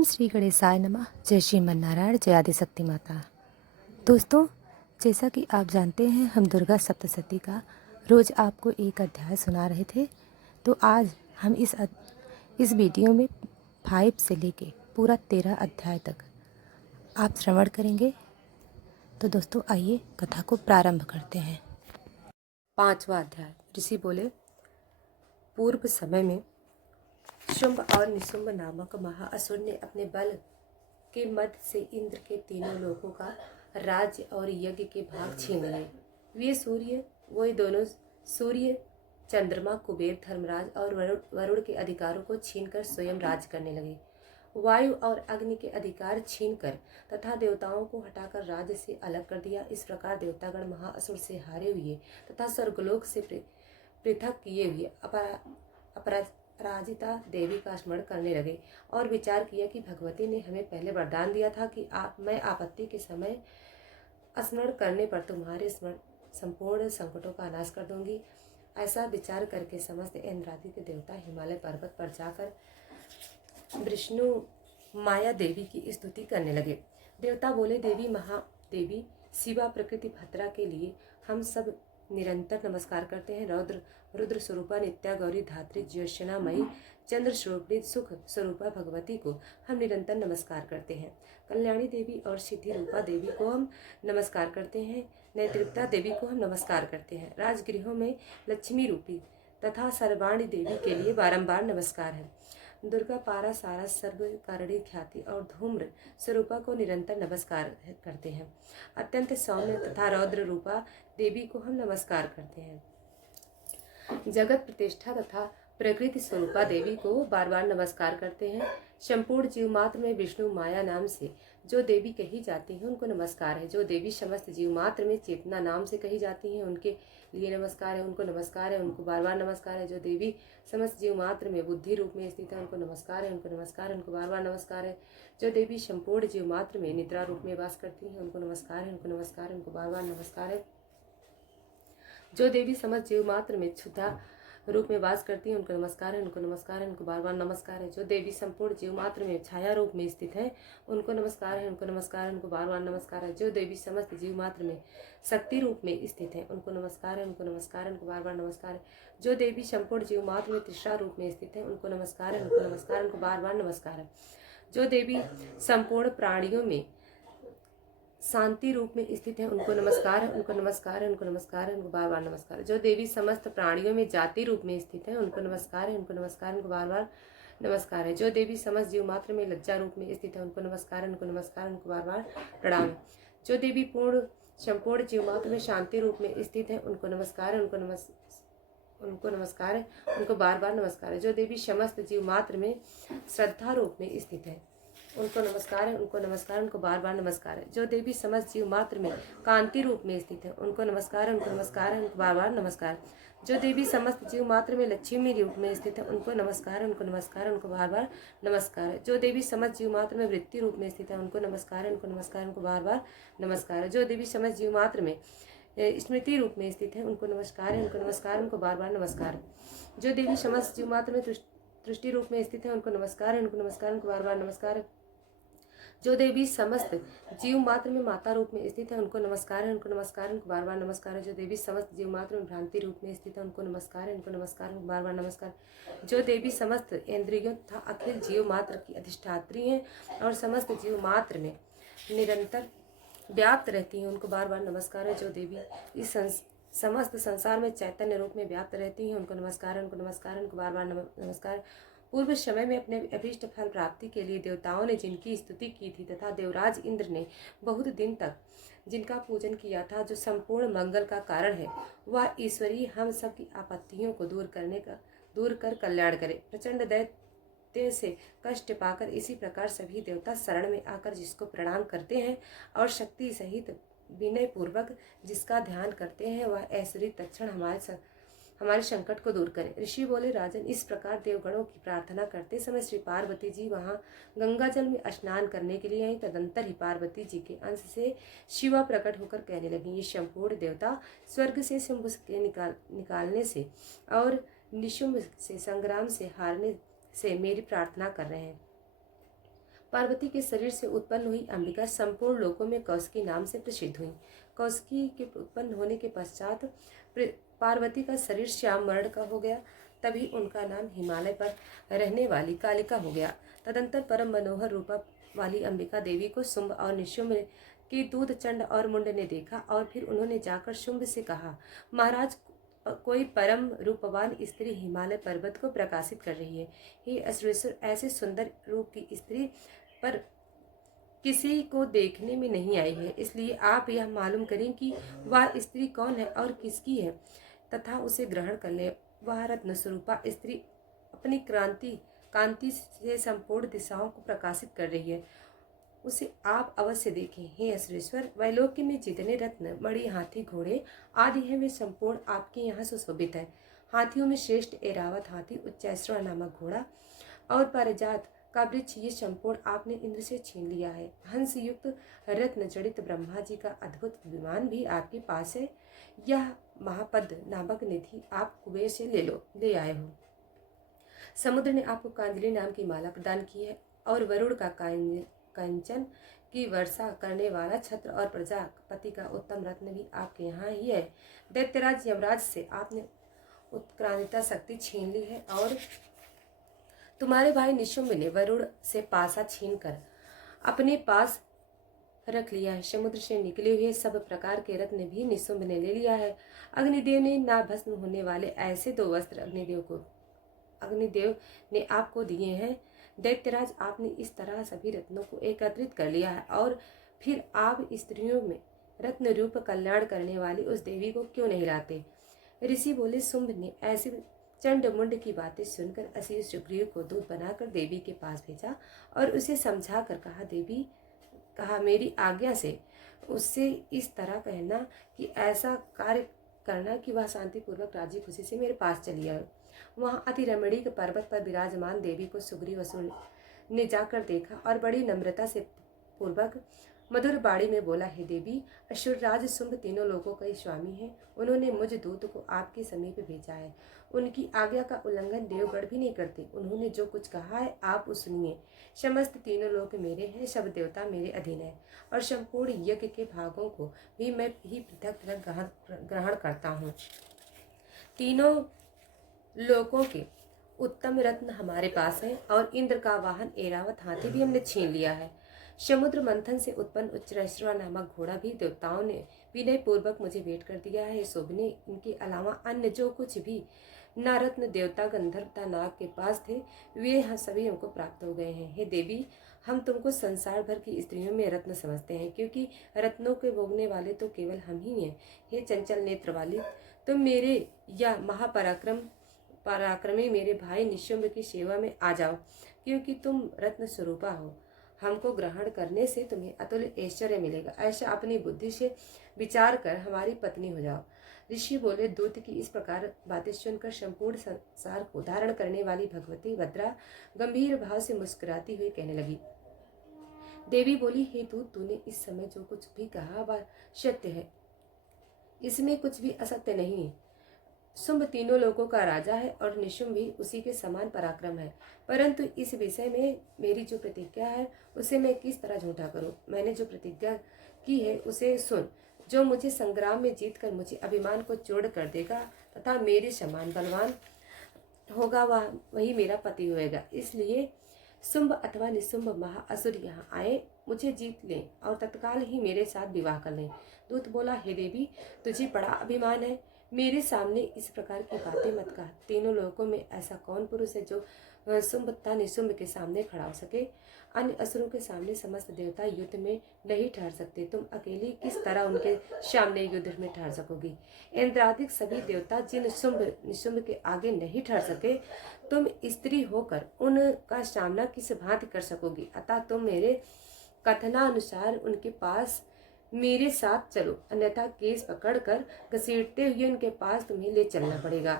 ओम श्री गणेशाय नमः। जय श्रीमन्नारायण, जय आदिशक्ति माता। दोस्तों, जैसा कि आप जानते हैं, हम दुर्गा सप्तशती का रोज़ आपको एक अध्याय सुना रहे थे। तो आज हम इस वीडियो में 5 से लेके पूरा 13 अध्याय तक आप श्रवण करेंगे। तो दोस्तों, आइए कथा को प्रारंभ करते हैं। 5वां अध्याय। ऋषि बोले, पूर्व समय में शुंभ और निशुंभ नामक महाअसुर ने अपने बल के मद से इंद्र के तीनों लोकों का राज्य और यज्ञ के भाग छीन लिए। वे दोनों सूर्य, चंद्रमा, कुबेर, धर्मराज और वरुण के अधिकारों को छीनकर स्वयं राज करने लगे। वायु और अग्नि के अधिकार छीनकर तथा देवताओं को हटाकर राज्य से अलग कर दिया। इस प्रकार देवतागण महाअसुर से हारे हुए तथा स्वर्गलोक से पृथक किए हुए अपराजिता देवी का स्मरण करने लगे और विचार किया कि भगवती ने हमें पहले वरदान दिया था कि मैं आपत्ति के समय स्मरण करने पर तुम्हारे संपूर्ण संकटों का नाश कर दूंगी। ऐसा विचार करके समस्त इंद्रादि के देवता हिमालय पर्वत पर जाकर विष्णु माया देवी की स्तुति करने लगे। देवता बोले, देवी महादेवी शिवा प्रकृति भद्रा के लिए हम सब निरंतर नमस्कार करते हैं। रुद्र स्वरूपा नित्या गौरी धात्री ज्योत्सनामयी चंद्र स्वरूपिणी सुख स्वरूपा भगवती को हम निरंतर नमस्कार करते हैं। कल्याणी देवी और सिद्धि रूपा देवी को हम नमस्कार करते हैं। नेत्रिता देवी को हम नमस्कार करते हैं। राजगृहों में लक्ष्मी रूपी तथा सर्वाणी देवी के लिए बारंबार नमस्कार है। दुर्गा, पारा, सारा, सर्व कारणी ख्याति और धूम्र स्वरूपा को निरंतर नमस्कार करते हैं। अत्यंत सौम्य तथा रौद्र रूपा देवी को हम नमस्कार करते हैं। जगत प्रतिष्ठा तथा प्रकृति स्वरूपा देवी को बार बार नमस्कार करते हैं। संपूर्ण जीव मात्र में विष्णु माया नाम से जो देवी कही जाती है उनको नमस्कार है। जो देवी समस्त जीव मात्र में चेतना नाम से कही जाती है उनके लिए नमस्कार है, उनको नमस्कार है, उनको बार बार नमस्कार है। जो देवी समस्त जीव मात्र में बुद्धि रूप में स्थित है उनको नमस्कार है, उनको नमस्कार है, उनको बार बार नमस्कार है। जो देवी संपूर्ण जीव मात्र में निद्रा रूप में वास करती है उनको नमस्कार है, उनको नमस्कार है, उनको बार बार नमस्कार है। जो देवी समस्त जीव मात्र में क्षुधा रूप में वास करती है उनको नमस्कार है, उनको नमस्कार है, उनको बार बार नमस्कार है। जो देवी संपूर्ण जीव मात्र में छाया रूप में स्थित है उनको नमस्कार है, उनको नमस्कार है, उनको बार बार नमस्कार है। जो देवी समस्त जीव मात्र में शक्ति रूप में स्थित है उनको नमस्कार है, उनको नमस्कार है, उनको बार बार नमस्कार है। जो देवी संपूर्ण जीव मात्र में तृष्णा रूप में स्थित है उनको नमस्कार है, उनको नमस्कार है, उनको बार बार नमस्कार है। जो देवी संपूर्ण प्राणियों में शांति रूप में स्थित है उनको नमस्कार है, उनको नमस्कार है, उनको नमस्कार है, उनको बार बार नमस्कार है। जो देवी समस्त प्राणियों में जाति रूप में स्थित है उनको नमस्कार है, उनको नमस्कार है, उनको बार बार नमस्कार है। जो देवी समस्त जीव मात्र में लज्जा रूप में स्थित है उनको नमस्कार है, उनको नमस्कार है, उनको बार बार प्रणाम है। जो देवी संपूर्ण जीव मात्र में शांति रूप में स्थित है उनको नमस्कार है, उनको नमस्कार है, उनको बार बार नमस्कार है। जो देवी समस्त जीव मात्र में श्रद्धा रूप में स्थित है उनको नमस्कार है, उनको नमस्कार है, उनको बार बार नमस्कार है। जो देवी समस्त जीव मात्र में कांति रूप में स्थित है उनको नमस्कार है, उनको नमस्कार है, उनको बार बार नमस्कार। जो देवी समस्त जीव मात्र में लक्ष्मी रूप में स्थित है उनको नमस्कार है, उनको नमस्कार है, उनको बार बार नमस्कार है। जो देवी समस्त जीव मात्र में वृत्ति रूप में स्थित है उनको नमस्कार है, उनको नमस्कार है, उनको बार बार नमस्कार है। जो देवी समस्त जीव मात्र में स्मृति रूप में स्थित है उनको नमस्कार है, उनको नमस्कार है, उनको बार बार नमस्कार है। जो देवी समस्त जीव मात्र में दृष्टि रूप में स्थित है उनको नमस्कार है, उनको नमस्कार, उनको बार बार नमस्कार है। जो देवी समस्त जीव मात्र में माता रूप में स्थित है उनको नमस्कार है, उनको नमस्कार, उनको बार बार नमस्कार है। जो देवी समस्त जीव मात्र में भ्रांति रूप में स्थित है उनको नमस्कार है, उनको नमस्कार, उनको बार बार नमस्कार। जो देवी समस्त इंद्रियों तथा अखिल जीव मात्र की अधिष्ठात्री हैं और समस्त जीव मात्र में निरंतर व्याप्त रहती हैं उनको बार बार नमस्कार है। जो देवी इस समस्त संसार में चैतन्य रूप में व्याप्त रहती हैं उनको नमस्कार है, उनको नमस्कार है, उनको बार बार नमस्कार। पूर्व समय में अपने अभीष्ट फल प्राप्ति के लिए देवताओं ने जिनकी स्तुति की थी तथा देवराज इंद्र ने बहुत दिन तक जिनका पूजन किया था, जो संपूर्ण मंगल का कारण है, वह ईश्वरीय हम सब की आपत्तियों को दूर कर कल्याण करे। प्रचंड दैत्य से कष्ट पाकर इसी प्रकार सभी देवता शरण में आकर जिसको प्रणाम करते हैं और शक्ति सहित विनय पूर्वक जिसका ध्यान करते हैं, वह ऐश्वर्य तत्क्षण हमारे संकट को दूर करे। ऋषि बोले, राजन, इस प्रकार देवगणों की प्रार्थना करते समय श्री पार्वती जी वहां गंगा जल में स्नान करने के लिए आई। तदंतर ही पार्वती जी के अंश से शिवा प्रकट होकर कहने लगी, ये संपूर्ण देवता स्वर्ग से शंभु के निकालने से और निशुंभ से संग्राम से हारने से मेरी प्रार्थना कर रहे हैं। पार्वती के शरीर से उत्पन्न हुई अंबिका संपूर्ण लोकों में कौशिकी नाम से प्रसिद्ध हुई। कौशिकी के उत्पन्न होने के पश्चात पार्वती का शरीर श्याम वर्ण का हो गया। तभी उनका नाम हिमालय पर रहने वाली कालिका हो गया। तदंतर परम मनोहर रूपा वाली अंबिका देवी को शुंभ और निशुंभ के दूत चंड और मुंड ने देखा और फिर उन्होंने जाकर शुंभ से कहा, महाराज, कोई परम रूपवान स्त्री हिमालय पर्वत को प्रकाशित कर रही है। हे असुरेश्वर, ऐसे सुंदर रूप की स्त्री पर किसी को देखने में नहीं आई है, इसलिए आप यह मालूम करें कि वह स्त्री कौन है और किसकी है तथा उसे ग्रहण कर ले। वह रत्न स्वरूपा स्त्री अपनी कांति से संपूर्ण दिशाओं को प्रकाशित कर रही है, उसे आप अवश्य देखें। हे असुरेश्वर, वैलोक्य में जितने रत्न, मणि, हाथी, घोड़े आदि हैं वे संपूर्ण आपके यहाँ सुशोभित है। हाथियों में श्रेष्ठ ऐरावत हाथी, उच्चैश्रवा नामक घोड़ा और पारिजात का वृक्ष ये संपूर्ण आपने इंद्र से छीन लिया है। हंस युक्त रत्न जड़ित ब्रह्मा जी का अद्भुत विमान भी आपके पास है। यह महापद नामक निधि आप कुबेर से ले आए हो। समुद्र ने आपको कांजलि नाम की माला प्रदान की है और वरुण का कंचन की वर्षा करने वाला छत्र और प्रजापति का उत्तम रत्न भी आपके यहाँ ही है। दैत्यराज यमराज से आपने उत्क्रांतिता शक्ति छीन ली है और तुम्हारे भाई निशुंभ ने वरुण से पासा छीन कर अपने पास रख लिया है। समुद्र से निकले हुए सब प्रकार के रत्न भी निशुंभ ने ले लिया है। अग्निदेव ने ना भस्म होने वाले ऐसे 2 वस्त्र अग्निदेव ने आपको दिए हैं। दैत्यराज, आपने इस तरह सभी रत्नों को एकत्रित कर लिया है और फिर आप स्त्रियों में रत्न रूप कल्याण करने वाली उस देवी को क्यों नहीं लाते? ऋषि बोले, शुंभ ने ऐसे चंड मुंड की बातें सुनकर असीर सुग्रीव को दूत बनाकर देवी के पास भेजा और उसे समझा कर कहा, मेरी आज्ञा से उससे इस तरह कहना कि ऐसा कार्य करना कि वह शांतिपूर्वक राजी खुशी से मेरे पास चली आए। वहाँ अति रमणीक पर्वत पर विराजमान देवी को सुग्रीव असुर ने जाकर देखा और बड़ी नम्रता से पूर्वक मधुर बाड़ी में बोला, हे देवी, असुरराज शुंभ तीनों लोगों का स्वामी है। उन्होंने मुझ दूत को आपके समीप भेजा है। उनकी आज्ञा का उल्लंघन देवगण भी नहीं करते। उन्होंने जो कुछ कहा है आप उस सुनिए। समस्त तीनों लोक मेरे हैं, सब देवता मेरे अधीन है और संपूर्ण यज्ञ के भागों को भी मैं ही पृथक पृथक ग्रहण करता हूँ। तीनों लोकों के उत्तम रत्न हमारे पास है और इंद्र का वाहन ऐरावत हाथी भी हमने छीन लिया है। समुद्र मंथन से उत्पन्न उच्चैश्रवा नामक घोड़ा भी देवताओं ने विनय पूर्वक मुझे भेंट कर दिया है। शोभने इनके अलावा अन्य जो कुछ भी नारत्न देवता गंधर्वता नाग के पास थे वे सभी हमको प्राप्त हो गए हैं। हे देवी, हम तुमको संसार भर की स्त्रियों में रत्न समझते हैं, क्योंकि रत्नों के भोगने वाले तो केवल हम ही हैं। हे चंचल नेत्र वाली, तुम मेरे या पराक्रमी मेरे भाई निशुंभ की सेवा में आ जाओ, क्योंकि तुम रत्न स्वरूपा हो। हमको ग्रहण करने से तुम्हें अतुल्य ऐश्वर्य मिलेगा। ऐसा अपनी बुद्धि से विचार कर हमारी पत्नी हो जाओ। ऋषि बोले, दूत की इस प्रकार बातें सुनकर संपूर्ण संसार को धारण करने वाली भगवती भद्रा गंभीर भाव से मुस्कुराती हुई कहने लगी। देवी बोली, हे दूत, तूने इस समय जो कुछ भी कहा वह सत्य है, इसमें कुछ भी असत्य नहीं है। शुंभ तीनों लोगों का राजा है और निशुंभ भी उसी के समान पराक्रम है, परंतु इस विषय में मेरी जो प्रतिज्ञा है उसे मैं किस तरह झूठा करूं? मैंने जो प्रतिज्ञा की है उसे सुन। जो मुझे संग्राम में जीतकर मुझे अभिमान को चूर्ण कर देगा तथा मेरे समान बलवान होगा वही मेरा पति होएगा। इसलिए शुंभ अथवा निशुंभ महाअसुर यहाँ आए, मुझे जीत लें और तत्काल ही मेरे साथ विवाह कर लें। दूत बोला, हे देवी, तुझे बड़ा अभिमान है, मेरे सामने इस प्रकार की बातें मत कह। तीनों लोकों में ऐसा कौन पुरुष है जो शुंभ तथा निशुंभ के सामने खड़ा हो सके? अन्य असुरों के सामने समस्त देवता युद्ध में नहीं ठहर सकते, तुम अकेली किस तरह उनके सामने युद्ध में ठहर सकोगी? इंद्रादिक सभी देवता जिन शुंभ निशुंभ के आगे नहीं ठहर सके, तुम स्त्री होकर उनका सामना किस भांति कर सकोगी? अतः तुम मेरे कथनानुसार उनके पास मेरे साथ चलो, अन्यथा केस पकड़कर घसीटते हुए उनके पास तुम्हें ले चलना पड़ेगा।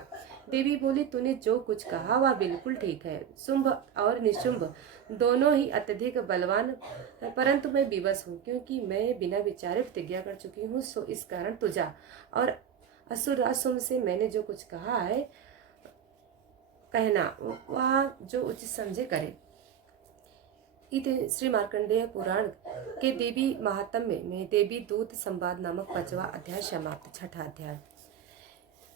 देवी बोली, तूने जो कुछ कहा वह बिल्कुल ठीक है। शुंभ और निशुंभ दोनों ही अत्यधिक बलवान, परंतु मैं विवश हूँ, क्योंकि मैं बिना विचारे प्रतिज्ञा कर चुकी हूँ। सो इस कारण तू जा और असुरराज शुंभ से मैंने जो कुछ कहा है कहना, वह जो उचित समझे करे। इत श्री मार्कंडेय पुराण के देवी महात्म्य में देवी दूत संवाद नामक 5वां अध्याय समाप्त। 6ठा अध्याय।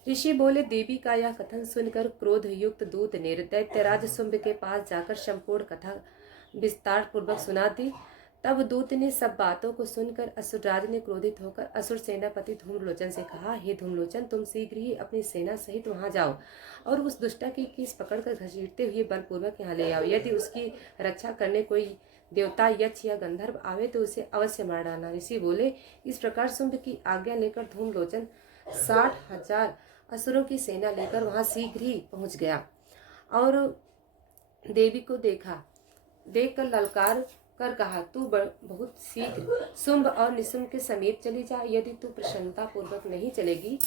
ऋषि बोले, देवी का यह कथन सुनकर क्रोध युक्त दूत ने दैत्यराज शुंभ के पास जाकर संपूर्ण कथा विस्तार पूर्वक सुना दी। तब दूत ने सब बातों को सुनकर असुरराज ने क्रोधित होकर असुर सेनापति धूम्रलोचन से कहा, हे धूम्रलोचन, तुम शीघ्र ही अपनी सेना सहित वहां जाओ और उस दुष्टा की कीस पकड़कर घसीटते हुए बलपूर्वक यहाँ ले आओ। यदि उसकी रक्षा करने कोई देवता, यक्ष या गंधर्व आवे तो उसे अवश्य मार डालना। ऋषि बोले, इस प्रकार शुंभ की आज्ञा लेकर धूम्रलोचन 60,000 असुरों की सेना लेकर वहां शीघ्र ही पहुंच गया और देवी को देखकर ललकार कर कहा, तू बहुत शीघ्र शुंभ और निशुंभ के समीप चली जा। यदि तू प्रसन्नता पूर्वक नहीं चलेगी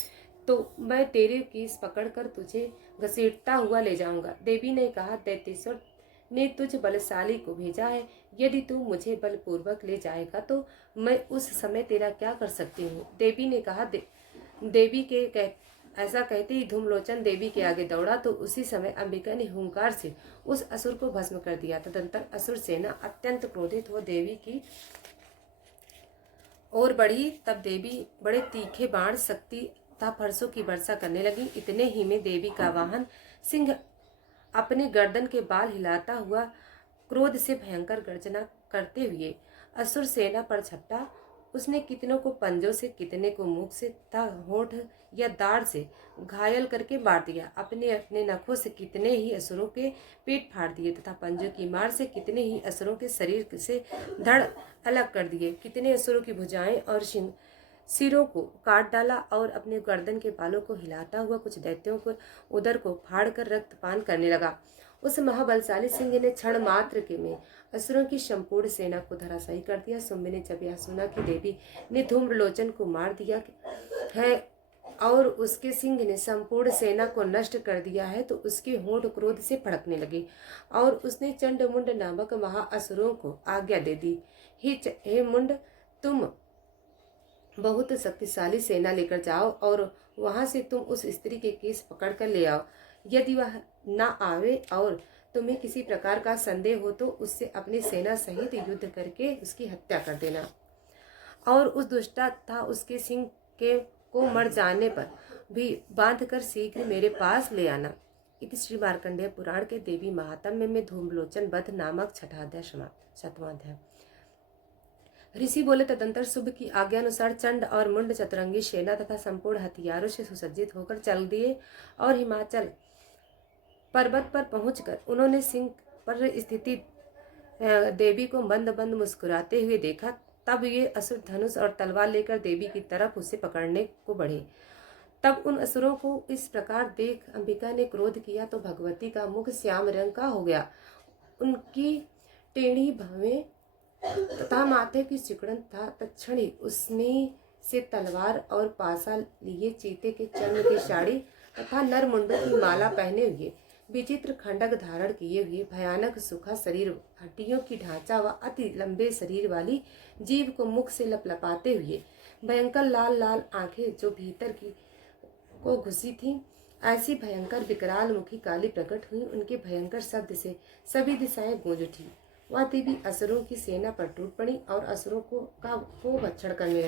तो मैं तेरे कीस पकड़कर तुझे घसीटता हुआ ले जाऊंगा। देवी ने कहा, दैत्येश्वर ने तुझ बलशाली को भेजा है। यदि तू मुझे बलपूर्वक ले जाएगा तो मैं उस समय तेरा क्या कर सकती हूँ। देवी ने कहा, देवी के ऐसा कहते ही धूम्रलोचन देवी के आगे दौड़ा तो उसी समय अंबिका ने हुंकार से उस असुर को भस्म कर दिया। तदंतर असुर सेना अत्यंत क्रोधित हो देवी की ओर बढ़ी। तब देवी बड़े तीखे बाण, शक्ति तथा फरसों की वर्षा करने लगी। इतने ही में देवी का वाहन सिंह अपने गर्दन के बाल हिलाता हुआ क्रोध से भयंकर गर्जना करते हुए असुर सेना पर झपटा। उसने कितनों को पंजों से, कितने को मुख से तथा होठ या दाढ़ से घायल करके मार दिया। अपने अपने नखों से कितने ही असुरों के पेट फाड़ दिए तथा पंजों की मार से कितने ही असुरों के शरीर से धड़ अलग कर दिए। कितने असुरों की भुजाएं और सिरों को काट डाला और अपने गर्दन के बालों को हिलाता हुआ कुछ दैत्यों को उदर को फाड़ कर रक्तपान करने लगा। उस महाबलशाली सिंह ने क्षण मात्र के में असुरों की संपूर्ण सेना को धराशायी कर दिया। शुंभ ने जब यह सुना कि देवी ने धूम्रलोचन को मार दिया है और उसके सिंह ने संपूर्ण सेना को नष्ट कर दिया है तो उसके होंठ क्रोध से फड़कने लगे और उसने चंडमुंड नामक महाअसुरों को आज्ञा दे दी, हे मुंड, तुम बहुत शक्तिशाली सेना लेकर जाओ और वहां से तुम उस स्त्री के केस पकड़ कर ले आओ। यदि वह न आवे और तुम्हें किसी प्रकार का संदेह हो तो उससे अपनी सेना सहित युद्ध करके उसकी हत्या कर देना और उस दुष्टा तथा उसके सिंह के को मर जाने पर भी बांधकर शीघ्र मेरे पास ले आना। इस श्री मार्कंडेय पुराण के देवी महात्म्य में धूम्रलोचन वध नामक 6ठा अध्याय समाप्त। 7वां अध्याय। ऋषि बोले, तदंतर शुंभ की आज्ञानुसार चंड और मुंड चतुरंगी सेना तथा संपूर्ण हथियारों से सुसज्जित होकर चल दिए और हिमाचल पर्वत पर पहुंचकर उन्होंने सिंह पर स्थिति देवी को मंद मंद मुस्कुराते हुए देखा। तब ये असुर धनुष और तलवार लेकर देवी की तरफ उसे पकड़ने को बढ़े। तब उन असुरों को इस प्रकार देख अंबिका ने क्रोध किया तो भगवती का मुख श्याम रंग का हो गया। उनकी टेढ़ी भवें तथा माथे की सिकुड़न था। तत्क्षण ही उसने से तलवार और पासा लिए चीते के चर्म की साड़ी तथा नरमुंड की माला पहने हुए, विचित्र खंडक धारण किए हुए, भयानक सूखा शरीर, हड्डियों की ढांचा व अति लंबे शरीर वाली जीभ को मुख से लपलपाते हुए, भयंकर लाल लाल आंखें जो भीतर की को घुसी थी, ऐसी भयंकर विकराल मुखी काली प्रकट हुई। उनके भयंकर शब्द से सभी दिशाएं गूंज उठी। वह देवी असुरों की सेना पर टूट पड़ी और असुरों को भक्षण करने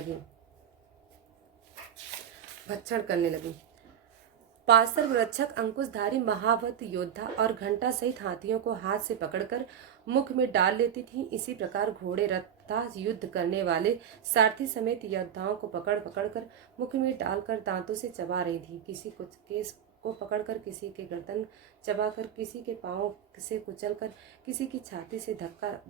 लगी। पाशर वृक्षक अंकुशधारी महावत योद्धा और घंटा सहित हाथियों को हाथ से पकड़कर मुख में डाल लेती थी। इसी प्रकार घोड़े, रथ तथा युद्ध करने वाले सारथी समेत योद्धाओं को पकड़ कर मुख में डालकर दांतों से चबा रही थी। किसी को केस को पकड़कर, किसी के गर्दन चबाकर, किसी के पांव से कुचलकर, किसी की छाती से धक्का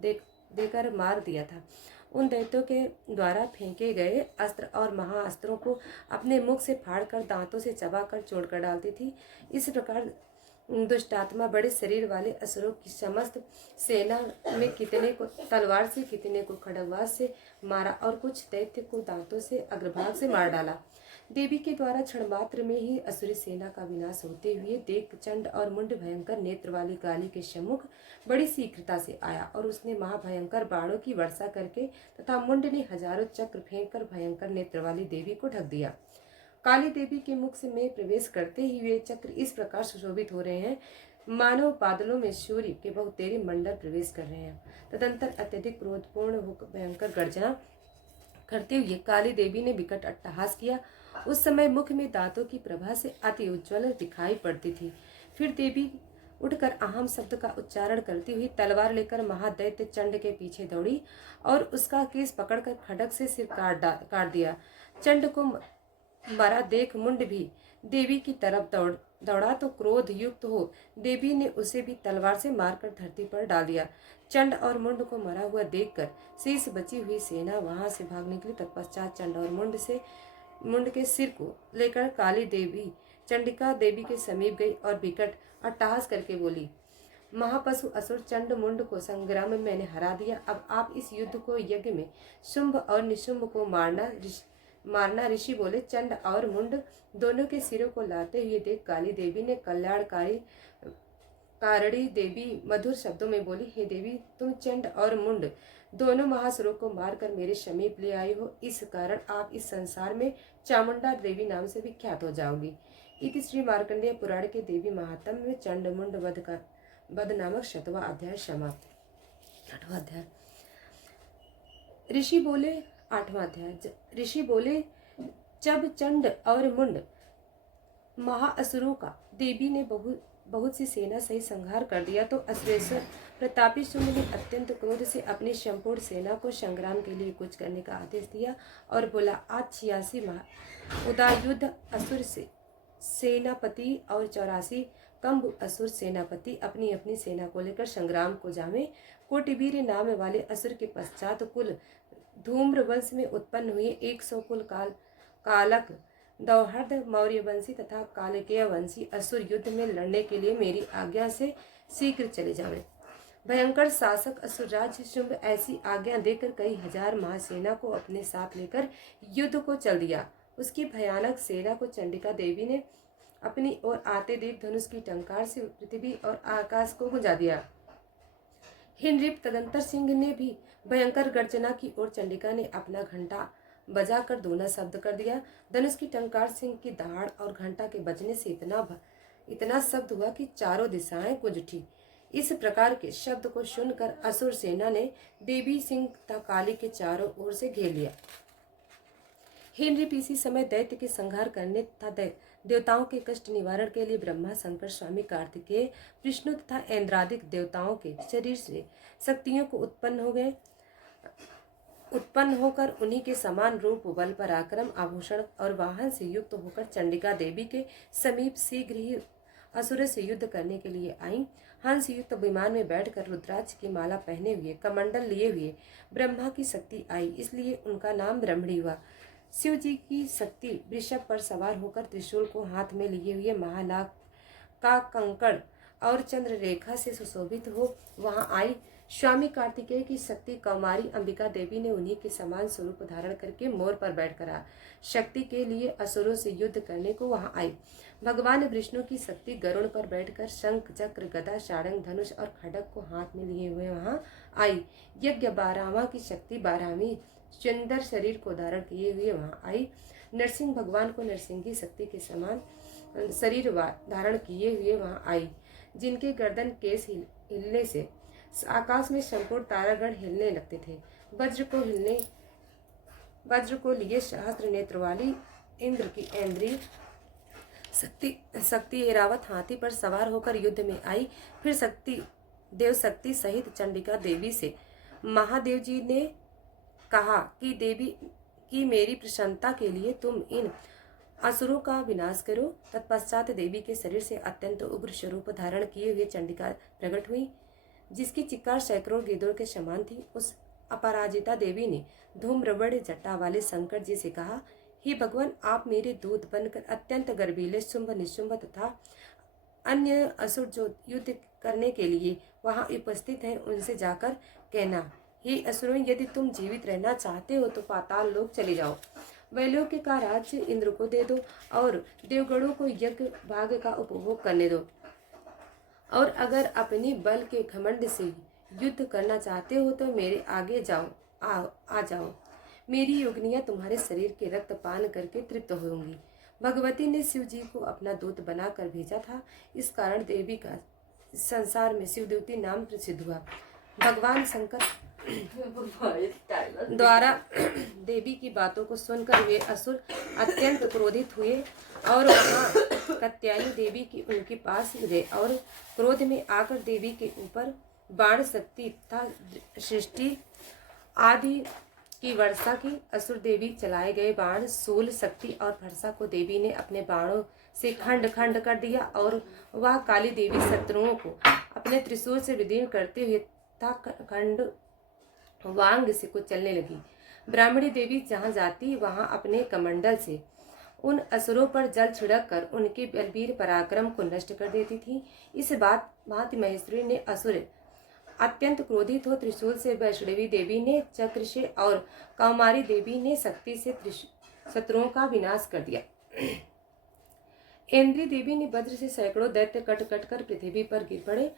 देकर मार दिया था। उन दैत्यों के द्वारा फेंके गए अस्त्र और महाअस्त्रों को अपने मुख से फाड़कर, दांतों से चबाकर छोड़कर डालती थी। इस प्रकार दुष्टात्मा बड़े शरीर वाले असुरों की समस्त सेना में कितने को तलवार से, कितने को खड्गवाज से मारा और कुछ दैत्य को दांतों से अग्रभाग से मार डाला। देवी के द्वारा क्षण मात्र में ही असुरी सेना का विनाश होते हुए देख चंड और मुंड भयंकर नेत्र वाली काली के सम्मुख बड़ी शीघ्रता से आया और उसने महाभयंकर बाणों की वर्षा करके तथा मुंड ने हजारों चक्र फेंककर भयंकर नेत्र वाली देवी को ढक दिया। काली देवी के मुख से में प्रवेश करते ही वे चक्र इस प्रकार सुशोभित हो रहे हैं मानो बादलों में सूर्य के बहुतेरे मंडल प्रवेश कर रहे हैं। तदंतर अत्यधिक क्रोधपूर्ण होकर भयंकर गर्जना करते हुए काली देवी ने विकट अट्टहास किया। उस समय मुख में दांतों की प्रभा से अति उज्ज्वल दिखाई पड़ती थी। फिर देवी उठकर अहम शब्द का उच्चारण करती हुई तलवार लेकर महादैत्य चंड के पीछे दौड़ी और उसका केस पकड़कर खड्ग से सिर काट दिया। चंड को मरा देख मुंड भी देवी की तरफ दौड़ा तो क्रोध युक्त हो देवी ने उसे भी तलवार से मारकर धरती पर डाल दिया। चंड और मुंड को मरा हुआ देखकर शेष बची हुई सेना वहां से भाग निकली। तत्पश्चात चंड और मुंड के सिर को लेकर काली देवी चंडिका देवी के समीप गई और विकट अट्टहास करके बोली, महापशु असुर चंड मुंड को संग्राम में मैंने हरा दिया। अब आप इस युद्ध को यज्ञ में शुंभ और निशुंभ को मारना। ऋषि बोले। चंड और मुंड दोनों के सिरों को लाते हुए देख काली देवी ने कारणी देवी मधुर शब्दों में बोली, हे देवी, तुम चंड और मुंड दोनों महासुरों को मारकर मेरे समीप ले आई हो। इस कारण आप इस संसार में चामुंडा देवी नाम से विख्यात हो जाओगी। इति श्री मार्कंडेय पुराण के देवी महात्म्य में चंड मुंड वध नामक 7वां अध्याय समाप्त। 8वां अध्याय। ऋषि बोले। 8वां अध्याय। ऋषि बोले, जब चंड और मुंड महाअसुरों का देवी ने बहुत सी सेना सहित संहार कर दिया तो असुरेश्वर प्रतापी शुंभ ने अत्यंत क्रोध से अपनी संपूर्ण सेना को संग्राम के लिए कूच करने का आदेश दिया और बोला, आज 86 उदायुद्ध असुर से सेनापति और 84 कंब असुर सेनापति अपनी अपनी सेना को लेकर संग्राम को जामे। कोटिवीर नाम वाले असुर के पश्चात कुल धूम्र वंश में उत्पन्न हुए 100 कुल कालक दौहर्द मौर्य वंशी तथा कालकेय वंशी असुर युद्ध में लड़ने के लिए मेरी आज्ञा से शीघ्र चले जाएं। भयंकर शासक असुरराज शुंभ ऐसी आज्ञा देकर कई हजार महासेना को अपने साथ लेकर युद्ध को चल दिया। उसकी भयानक सेना को चंडिका देवी ने अपनी ओर आते देख धनुष की टंकार से पृथ्वी और आकाश को गुंजा दिया। हिंद्रिप तदंतर सिंह ने भी भयंकर गर्जना की और चंडिका ने अपना घंटा बजाकर दोना शब्द कर दिया। धनुष की टंकार सिंह की दहाड़ और घंटा के बजने से इतना शब्द हुआ कि चारों दिशाएं गूंज उठी। इस प्रकार के शब्द को सुनकर असुर सेना ने देवी सिंह तथा काली के चारों ओर से घेर लिया। हिंद्रिप इसी समय दैत्य के संहार करने तथा देवताओं के कष्ट निवारण के लिए ब्रह्मा, शंकर, स्वामी कार्तिकेय, विष्णु तथा इंद्रादिक देवताओं के शरीर से शक्तियों को उत्पन्न होकर उन्हीं के समान रूप, बल, पराक्रम, आभूषण और वाहन से युक्त होकर चंडिका देवी के समीप शीघ्र ही असुर से युद्ध करने के लिए आई। हंस युक्त विमान में बैठकर रुद्राक्ष की माला पहने हुए, कमंडल लिए हुए ब्रह्मा की शक्ति आई, इसलिए उनका नाम ब्रह्मणी हुआ। शिव जी की शक्ति वृषभ पर सवार होकर त्रिशूल को हाथ में लिए हुए महानाग का कंकड़ और चंद्र रेखा से सुशोभित हो वहां आई। स्वामी कार्तिकेय की शक्ति कौमारी अंबिका देवी ने उन्हीं के समान स्वरूप धारण करके मोर पर बैठकर शक्ति के लिए असुरों से युद्ध करने को वहां आई। भगवान विष्णु की शक्ति गरुड़ पर बैठकर शंख, चक्र, गदा, सारंग, धनुष और खड्ग को हाथ में लिए हुए वहां आई। यज्ञ 12वां की शक्ति 12वीं सुंदर शरीर को धारण किए हुए वहां आई। नरसिंह भगवान को नरसिंह शक्ति के समान शरीर धारण किए हुए वहां आई, जिनके गर्दन केस हिलने से आकाश में संपूर्ण तारागण हिलने लगते थे। वज्र को लिए सहस्त्र नेत्र वाली इंद्र की इंद्रिय शक्ति एरावत हाथी पर सवार होकर युद्ध में आई। फिर देव शक्ति सहित चंडिका देवी से महादेव जी ने कहा कि देवी की मेरी प्रसन्नता के लिए तुम इन असुरों का विनाश करो। तत्पश्चात देवी के शरीर से अत्यंत उग्र स्वरूप धारण किए हुए चंडिका प्रकट हुई, जिसकी चिक्कार सैकड़ों गिद्धों के समान थी। उस अपराजिता देवी ने धूम्रवर्ण जटा वाले शंकर जी से कहा, हे भगवान, आप मेरे दूत बनकर अत्यंत गर्वीले शुंभ, निशुंभ तथा अन्य असुर जो युद्ध करने के लिए वहां उपस्थित हैं उनसे जाकर कहना, हे असुरों, यदि तुम जीवित रहना चाहते हो तो पाताल लोक चले जाओ। वैलोक्य का राज्य इंद्र को दे दो और देवगणों को यज्ञ भाग का उपभोग करने दो। और अगर अपनी बल के घमंड से युद्ध करना चाहते हो तो मेरे आगे आ जाओ। मेरी योगिनियां तुम्हारे शरीर के रक्त पान करके तृप्त होंगी। भगवती ने शिव जी को अपना दूत बनाकर भेजा था, इस कारण देवी का संसार में शिवदूती नाम प्रसिद्ध हुआ। भगवान शंकर द्वारा देवी की बातों को सुनकर वे असुर अत्यंत क्रोधित हुए और वहां कात्यायनी देवी की उनके पास गए और क्रोध में आकर देवी के ऊपर बाण शक्ति तथा सृष्टि आदि की वर्षा की। असुर देवी चलाए गए बाण शूल शक्ति और फरसा को देवी ने अपने बाणों से खंड खंड कर दिया और वह काली देवी शत्रुओं को अपने त्रिशूल से विदीर्ण करते हुए था खंड वांग से को चलने लगी। ब्राह्मणी देवी जहाँ जाती वहां अपने कमंडल से उन असुरों पर जल छिड़क कर उनके बलवीर पराक्रम को नष्ट कर देती थी। इस बात भांति महेश्वरी ने असुर अत्यंत क्रोधित हो त्रिशूल से वैष्णवी देवी ने चक्र से और कौमारी देवी ने शक्ति से शत्रुओं का विनाश कर दिया। इंद्री देवी ने वज्र से सैकड़ों दैत्य कट कट कर पृथ्वी पर गिर पड़े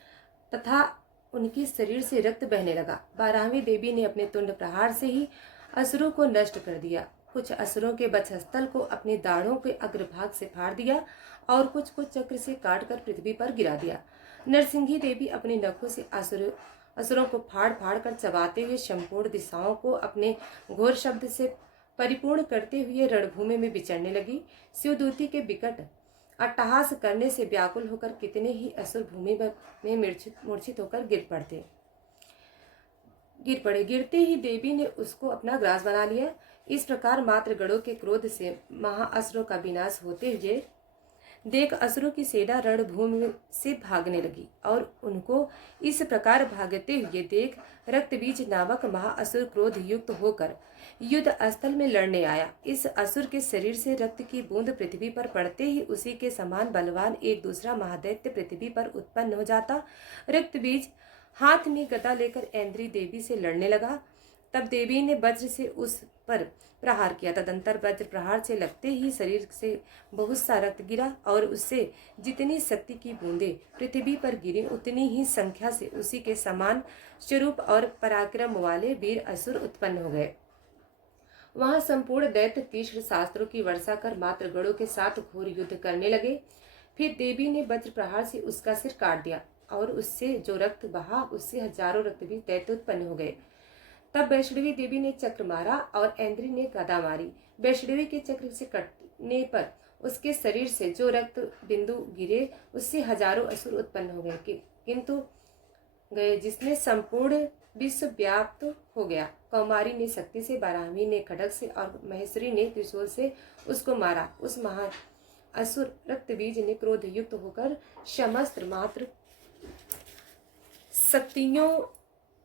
तथा उनके शरीर से रक्त बहने लगा। 12वीं देवी ने अपने तुंड प्रहार से ही असुरों को नष्ट कर दिया। कुछ असुरों के वक्षस्थल को अपने दाढ़ों के अग्रभाग से फाड़ दिया और कुछ को चक्र से काट कर पृथ्वी पर गिरा दिया। नरसिंही देवी अपने नखों से असुरों को फाड़ फाड़ कर चबाते हुए संपूर्ण दिशाओं को अपने घोर शब्द से परिपूर्ण करते हुए रणभूमि में विचरने लगी। शिवदूती के विकट अट्टहास करने से व्याकुल होकर कितने ही असुर भूमि में मूर्छित होकर गिर पड़े। गिरते ही देवी ने उसको अपना ग्रास बना लिया। इस प्रकार मात्र गणों के क्रोध से महाअसुरों का विनाश होते हुए देख असुरों की सेना रणभूमि से भागने लगी और उनको इस प्रकार भागते हुए देख रक्तबीज नामक महाअसुर क्रोध युक्त होकर युद्ध स्थल में लड़ने आया। इस असुर के शरीर से रक्त की बूंद पृथ्वी पर पड़ते ही उसी के समान बलवान एक दूसरा महादैत्य पृथ्वी पर उत्पन्न हो जाता। रक्तबीज हाथ में गदा लेकर ऐन्द्री देवी से लड़ने लगा। तब देवी ने वज्र से उस पर प्रहार किया। तदंतर वज्र प्रहार से लगते ही शरीर से बहुत सा रक्त गिरा और उससे जितनी शक्ति की बूंदें पृथ्वी पर गिरी उतनी ही संख्या से उसी के समान स्वरूप और पराक्रम वाले वीर असुर उत्पन्न हो गए। वहां संपूर्ण दैत्य तीक्ष्ण शास्त्रों की वर्षा कर मात्र गणों के साथ घोर युद्ध करने लगे। फिर देवी ने वज्र प्रहार से उसका सिर काट दिया और उससे जो रक्त बहा उससे हजारों रक्तबीज दैत्य उत्पन्न हो गए। तब वैष्णवी देवी ने चक्र मारा और ऐन्द्री ने गदा मारी। वैष्णवी के चक्र से कटने पर उसके शरीर से जो रक्त बिंदु गिरे उससे हजारों असुर उत्पन्न हो गए जिसमें संपूर्ण विश्व व्याप्त हो गया। कौमारी ने शक्ति से, 12वीं ने खड्ग से और महेश्वरी ने त्रिशूल से उसको मारा। उस महा असुर रक्तबीज ने क्रोध युक्त होकर समस्त मात्र शक्तियों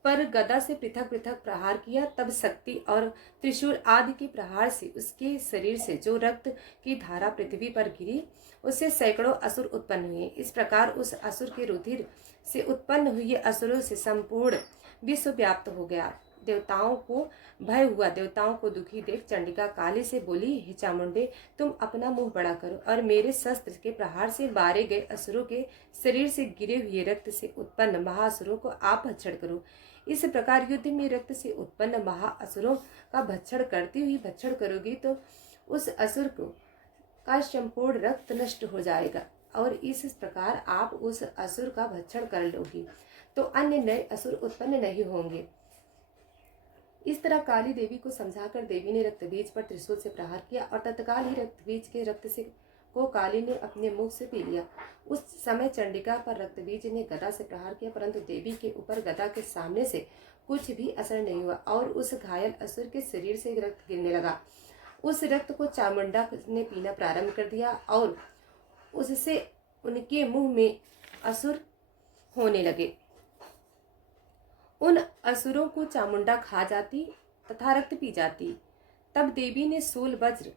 पर गदा से पृथक पृथक प्रहार किया। तब शक्ति और त्रिशूल आदि के प्रहार से उसके शरीर से जो रक्त की धारा पृथ्वी पर गिरी उससे सैकड़ों असुर उत्पन्न हुए। इस प्रकार उस असुर के रुधिर से उत्पन्न हुए असुरों से संपूर्ण विश्व व्याप्त हो गया। देवताओं को भय हुआ। देवताओं को दुखी देख चंडिका काली से बोली, हे चामुंडे, तुम अपना मुंह बड़ा करो और मेरे शस्त्र के प्रहार से मारे गए असुरों के शरीर से गिरे हुए रक्त से उत्पन्न महाअसुरों को आप भक्षण करो। इस प्रकार युद्ध में रक्त से उत्पन्न महाअसुरों का भक्षण करती हुई भक्षण करोगी तो उस असुर का संपूर्ण रक्त नष्ट हो जाएगा और इस प्रकार आप उस असुर का भक्षण कर लोगी तो अन्य नए असुर उत्पन्न नहीं होंगे। इस तरह काली देवी को समझाकर देवी ने रक्तबीज पर त्रिशूल से प्रहार किया और तत्काल ही रक्तबीज के रक्त से को काली ने अपने मुख से पी लिया। उस समय चंडिका पर रक्तबीज ने गदा से प्रहार किया परंतु देवी के ऊपर गदा के सामने से कुछ भी असर नहीं हुआ और उस घायल असुर के शरीर से रक्त गिरने लगा। उस रक्त को चामुंडा ने पीना प्रारंभ कर दिया और उससे उनके मुंह में असुर होने लगे। उन असुरों को चामुंडा खा जाती तथा रक्त पी जाती। तब देवी ने शूल, वज्र,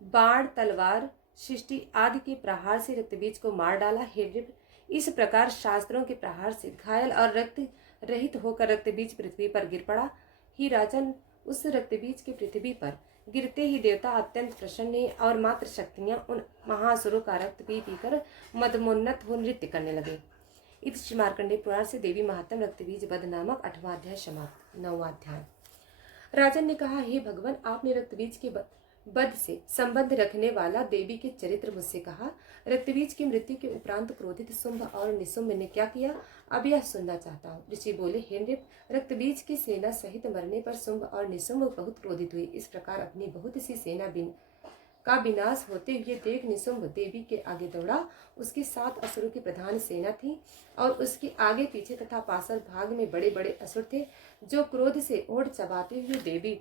बाण, तलवार, सृष्टि आदि के प्रहार से रक्तबीज को मार डाला। हे, इस प्रकार शास्त्रों के प्रहार से घायल और रक्त रहित होकर रक्तबीज पृथ्वी पर गिर पड़ा। ही राजन, उस रक्तबीज के पृथ्वी पर गिरते ही देवता अत्यंत प्रसन्न हुए और मात्र शक्तियां उन महासुरों का रक्त पी पीकर मदमोन्नत हो नृत्य करने लगे। इस मार्कंडेय पुराण से देवी महात्म रक्तबीज वध नामक 8वां अध्याय समाप्त। 9वां अध्याय। राजन ने कहा, हे भगवान, आपने रक्तबीज के वध से संबंध रखने वाला देवी के चरित्र मुझसे कहा। रक्तबीज की मृत्यु के उपरांत क्रोधित शुंभ और निशुंभ ने क्या किया, अब यह सुनना चाहता हूँ। ऋषि बोले, हे नृप, रक्तबीज की सेना सहित मरने पर शुंभ और निशुंभ बहुत क्रोधित हुए। इस प्रकार अपनी बहुत सी सेना का विनाश होते हुए देख निशुंभ देवी के आगे दौड़ा। उसकी 7 असुरों की प्रधान सेना थी और उसके आगे पीछे तथा पार्श्व भाग में बड़े बड़े असुर थे, जो क्रोध से ओढ़ चबाते हुए देवी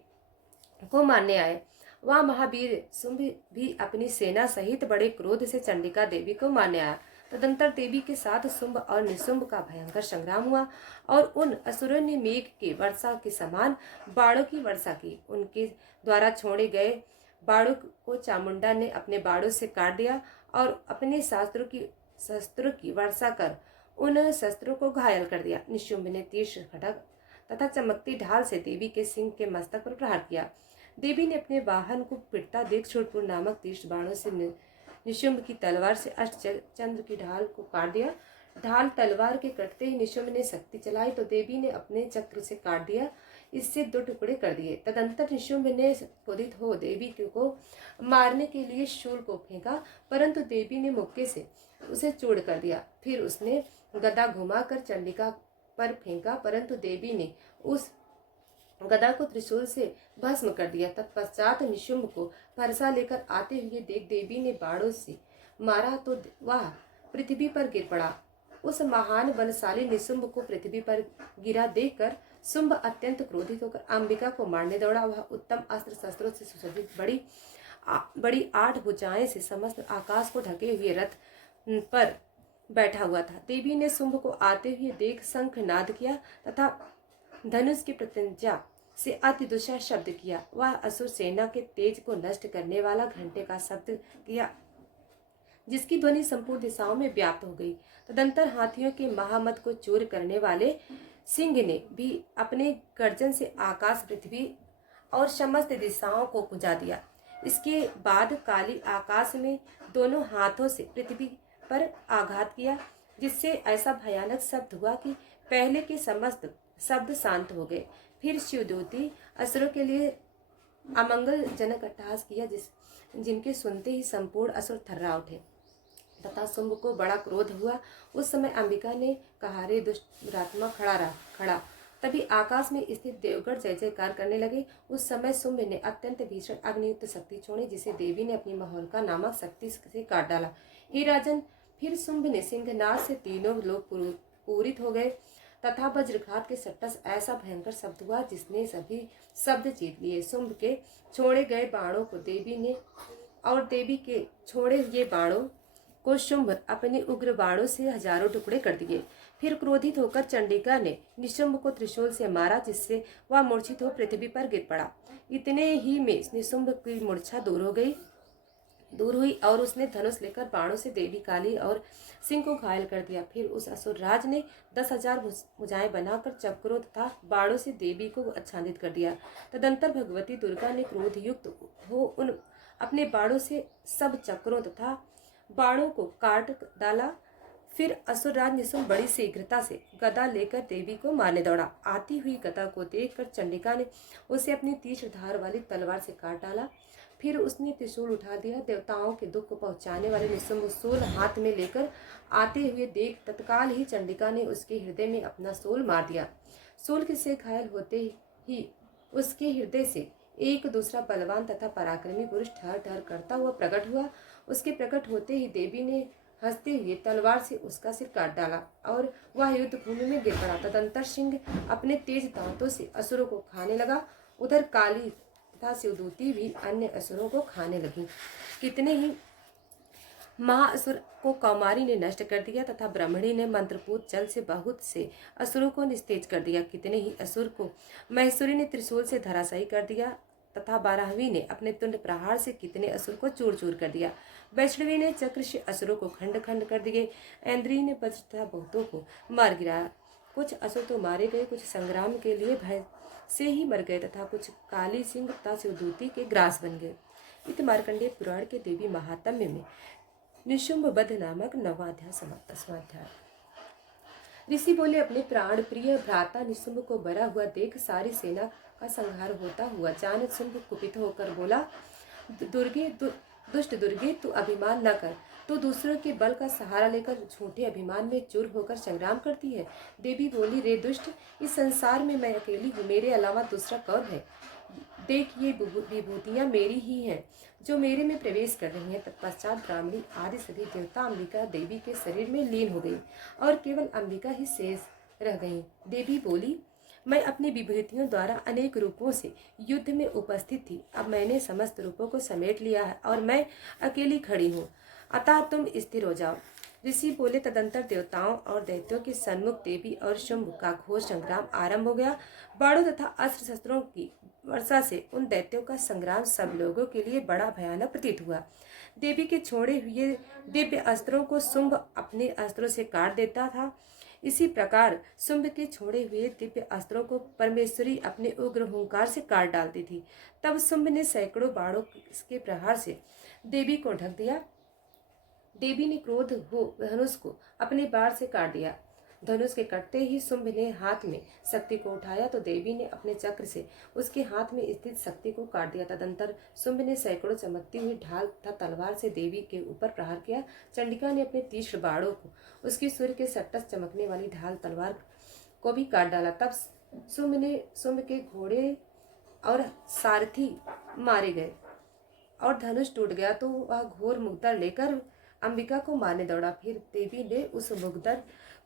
को मारने आए। वह महावीर शुंभ भी अपनी सेना सहित बड़े क्रोध से चंडिका देवी को मारने आया। तदंतर देवी के साथ शुंभ और निशुंभ का भयंकर संग्राम हुआ और उन असुरों ने मेघ के वर्षा के समान बाणों की वर्षा की। उनके द्वारा छोड़े गए बाणों को चामुंडा ने अपने बाणों से काट दिया और अपने शस्त्रों की वर्षा कर उन शस्त्रों को घायल कर दिया। निशुंभ ने तीर खड़ग तथा चमकती ढाल से देवी के सिंह के मस्तक पर प्रहार किया। देवी ने अपने वाहन को पिटता देख शूरपुर नामक तीक्ष्ण बाणों से निशुंभ की तलवार से अष्टचंद्र की ढाल को काट दिया। ढाल तलवार के कटते ही निशुंभ ने शक्ति चलाई तो देवी ने अपने चक्र से काट दिया, इससे 2 टुकड़े कर दिए। तदंतर निशुंभ ने क्रोधित हो देवी को मारने के लिए शूल को फेंका, परंतु देवी ने मुक्के से उसे चूड़ कर दिया। फिर उसने गदा घुमाकर चंडिका पर फेंका, परंतु देवी ने उस गदा को त्रिशूल से भस्म कर दिया। तत्पश्चात निशुंभ को फरसा लेकर आते हुए देख देवी ने बाणों से मारा तो वह पृथ्वी पर गिर पड़ा। उस महान बलशाली निशुंभ को पृथ्वी पर गिरा देखकर शुंभ अत्यंत क्रोधित होकर अंबिका को मारने दौड़ा। वह उत्तम अस्त्र शस्त्रों से सुसज्जित बड़ी 8 भुजाएं से समस्त आकाश को ढके हुए रथ पर बैठा हुआ था। देवी ने शुंभ को आते हुए देख शंख नाद किया तथा धनुष की प्रत्यंचा से अति दुष्ट शब्द किया। वह असुर सेना के तेज को नष्ट करने वाला घंटे का शब्द किया, जिसकी ध्वनि संपूर्ण दिशाओं में व्याप्त हो गई। तदंतर हाथियों के महामद को चूर करने वाले सिंह ने भी अपने गर्जन से आकाश, पृथ्वी और समस्त दिशाओं को गुंजा दिया। इसके बाद काली आकाश में दोनों हाथों से पृथ्वी पर आघात किया, जिससे ऐसा भयानक शब्द हुआ कि पहले के समस्त शब्द शांत हो गए। फिर शिवदूती असुरों के लिए अमंगलजनक अट्टहास किया, जिनके सुनते ही संपूर्ण असुर थर्रा उठे तथा शुंभ को बड़ा क्रोध हुआ। उस समय अंबिका ने कहा, रे दुष्टात्मा, खड़ा। तभी आकाश में स्थित देवगढ़ जय जयकार करने लगे। उस समय शुंभ ने अत्यंत भीषण अग्नियुक्त शक्ति छोड़ी, जिसे देवी ने अपनी महोल्का नामक शक्ति से काट डाला। हे राजन, फिर शुंभ ने सिंहनाद से तीनों लोग पूरित हो गए तथा वज्रघात के सट्टस ऐसा भयंकर शब्द हुआ, जिसने सभी शब्द जीत लिए। शुंभ के छोड़े गए बाणों को देवी के छोड़े हुए बाणों को शुंभ अपने उग्र बाणों से हजारों टुकड़े कर दिए। फिर क्रोधित होकर चंडिका ने निशुंभ को त्रिशूल से मारा, जिससे वह मूर्छित हो पृथ्वी पर गिर पड़ा। इतने ही में निशुंभ की मूर्छा दूर हुई और उसने धनुष लेकर बाणों से देवी काली और सिंह को घायल कर दिया। फिर उस असुर राज ने 10,000 भुजाएं बनाकर चक्रों तथा बाणों से देवी को आच्छादित कर दिया। तदंतर भगवती दुर्गा ने क्रोध युक्त हो अपने बाणों से सब चक्रों तथा बाणों को काट डाला। फिर असुरराज निशुंभ बड़ी शीघ्रता से गदा लेकर देवी को मारने दौड़ा। आती हुई गदा को देखकर चंडिका ने उसे अपनी तीक्ष्ण धार वाली तलवार से काट डाला। फिर उसने त्रिशूल उठा दिया। देवताओं के दुख को पहुंचाने वाले निशुंभ शूल हाथ में लेकर आते हुए देख तत्काल ही चंडिका ने उसके हृदय में अपना शूल मार दिया। शूल से घायल होते ही उसके हृदय से एक दूसरा बलवान तथा पराक्रमी पुरुष ठहर ठहर करता हुआ प्रकट हुआ। उसके प्रकट होते ही देवी ने हंसते हुए तलवार से उसका सिर काट डाला और वह युद्ध भूमि में गिर पड़ा। तदंतर सिंह अपने तेज दांतों से असुरों को खाने लगा। उधर काली तथा शिवदूती भी अन्य असुरों को खाने लगी। कितने ही महाअसुर को कौमारी ने नष्ट कर दिया तथा ब्रह्मणी ने मंत्रपूत जल से बहुत से असुरों को निस्तेज कर दिया। कितने ही असुर को महेश्वरी ने त्रिशूल से धराशायी कर दिया तथा बाराहवी ने अपने तुंड प्रहार से कितने असुर को चूर चूर कर दिया। वैष्णवी ने चक्र से असुरों को खंड खंड कर दिए। ऐन्द्री ने वज्र तथा बहुतों को मार गिराया। कुछ असुर तो मारे गए, कुछ संग्राम के लिए भय से ही मर गए तथा कुछ काली सिंह तथा शिवदूती के ग्रास बन गए। इत मार्कंडेय पुराण के देवी महात्म्य में निशुंभ वध नामक 9वां अध्याय समाप्त। 10वां अध्याय। ऋषि बोले, अपने प्राण प्रिय भ्राता निशुंभ को बरा हुआ देख सारी सेना का संहार होता हुआ जान शुंभ कुपित होकर बोला, दुष्ट दुर्गे, तू अभिमान न कर। तू दूसरों के बल का सहारा लेकर झूठे अभिमान में चूर होकर संग्राम करती है। देवी बोली, रे दुष्ट, इस संसार में मैं अकेली हूँ, मेरे अलावा दूसरा कौन है? देख, ये विभूतियाँ मेरी ही हैं जो मेरे में प्रवेश कर रही हैं। तत्पश्चात ब्राह्मणी आदि सभी देवता अंबिका देवी के शरीर में लीन हो गई और केवल अंबिका ही शेष रह गई। देवी बोली, मैं अपनी विभूतियों द्वारा अनेक रूपों से युद्ध में उपस्थित थी। अब मैंने समस्त रूपों को समेट लिया है और मैं अकेली खड़ी हूँ, अतः तुम स्थिर हो जाओ। ऋषि बोले, तदंतर देवताओं और दैत्यों के सन्मुख देवी और शुंभ का घोर संग्राम आरंभ हो गया। बाणों तथा अस्त्र शस्त्रों की वर्षा से उन दैत्यों का संग्राम सब लोगों के लिए बड़ा भयानक प्रतीत हुआ। देवी के छोड़े हुए दिव्य अस्त्रों को शुंभ अपने अस्त्रों से काट देता था। इसी प्रकार शुंभ के छोड़े हुए दिव्य अस्त्रों को परमेश्वरी अपने उग्र हुंकार से काट डालती थी। तब शुंभ ने सैकड़ों बाणों के प्रहार से देवी को ढक दिया। देवी ने क्रोध हो धनुष को अपने बाण से काट दिया। धनुष के कटते ही शुंभ ने हाथ में शक्ति को उठाया तो देवी ने अपने चक्र से उसके हाथ में स्थित शक्ति को काट दिया। तदंतर शुंभ ने सैकड़ों चमकती हुई ढाल तथा तलवार से देवी के ऊपर प्रहार किया। चंडिका ने अपने तीक्ष्ण बाणों को उसकी सूर्य के सट्टस चमकने वाली ढाल तलवार को भी काट डाला। तब शुंभ के घोड़े और सारथी मारे गए और धनुष टूट गया तो वह घोर मुग्दर लेकर अंबिका को मारने दौड़ा। फिर देवी ने उस मुग्दर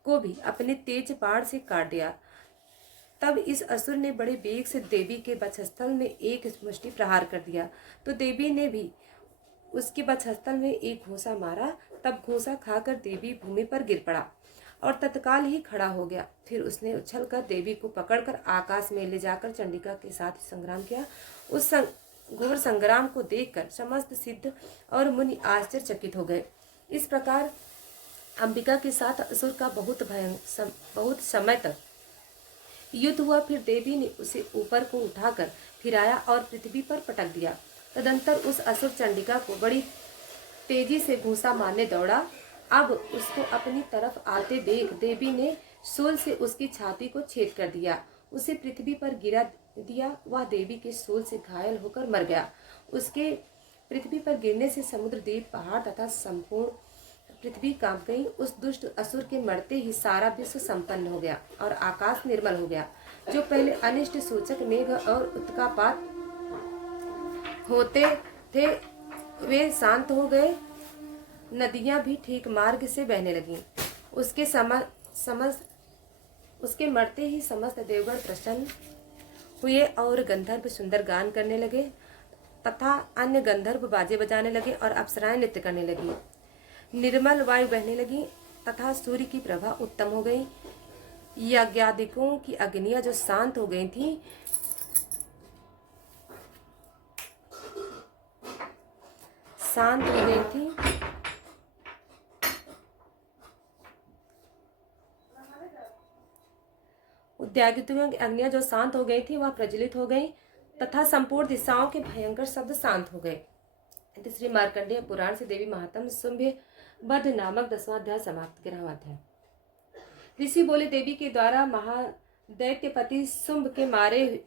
को भी अपने तेज बाण से काट दिया। तब इस असुर ने बड़े वेग से देवी के वक्षस्थल में एक मुष्टि प्रहार कर दिया तो देवी ने भी उसके वक्षस्थल में एक घूंसा मारा। तब घूंसा खाकर देवी भूमि पर गिर पड़ा और तत्काल ही खड़ा हो गया। फिर उसने उछलकर देवी को पकड़कर आकाश में ले जाकर चंडिका के साथ संग्राम किया। उस घोर संग्राम को देखकर समस्त सिद्ध और मुनि आश्चर्यचकित हो गए। इस प्रकार अंबिका के साथ असुर का बहुत समय तक युद्ध हुआ। फिर देवी ने उसे ऊपर को उठाकर फिराया और पृथ्वी पर पटक दिया। तदंतर उस असुर चंडिका को बड़ी तेजी से घूंसा मारने दौड़ा। अब उसको अपनी तरफ आते देख देवी ने शूल से उसकी छाती को छेद कर दिया, उसे पृथ्वी पर गिरा दिया। वह देवी के शूल से घायल होकर मर गया। उसके पृथ्वी पर गिरने से समुद्र, द्वीप, पहाड़ तथा संपूर्ण पृथ्वी कांप गई। उस दुष्ट असुर के मरते ही सारा विश्व संपन्न हो गया और आकाश निर्मल हो गया। जो पहले अनिष्ट सूचक मेघ और उत्कापात होते थे वे शांत हो गए। नदियां भी ठीक मार्ग से बहने लगीं। उसके मरते ही समस्त देवगण प्रसन्न हुए और गंधर्व सुंदर गान करने लगे तथा अन्य गंधर्व बाजे बजाने लगे और अप्सराएं नृत्य करने लगी। निर्मल वायु बहने लगी तथा सूर्य की प्रभा उत्तम हो गई। यज्ञादिकों की अग्नियां जो शांत हो गई थी उद्यागितों की अग्नियां जो शांत हो गई थी वह प्रज्वलित हो गई तथा संपूर्ण दिशाओं के भयंकर शब्द शांत हो गए। श्री मार्कंडेय पुराण से देवी महात्म शुंभ वध नामक 10वां अध्याय समाप्त। 11वां अध्याय। ऋषि बोले, देवी के द्वारा महादैत्यपति शुंभ के मारे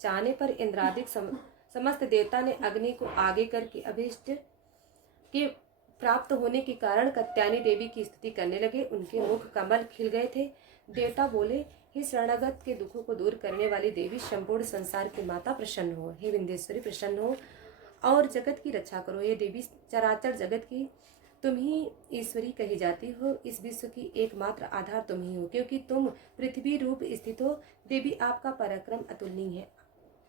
जाने पर इंद्रादिक समस्त देवता ने अग्नि को आगे करके अभीष्ट के प्राप्त होने के कारण कात्यायनी देवी की स्तुति करने लगे। उनके मुख कमल खिल गए थे। देवता बोले, हे शरणागत के दुखों को दूर करने वाली देवी, संपूर्ण संसार की माता, प्रसन्न हो। हे विंध्येश्वरी, प्रसन्न हो और जगत की रक्षा करो। ये देवी, चराचर जगत की तुम ही ईश्वरी कही जाती हो। इस विश्व की एकमात्र आधार तुम ही हो, क्योंकि तुम पृथ्वी रूप स्थित हो। देवी, आपका पराक्रम अतुलनीय है।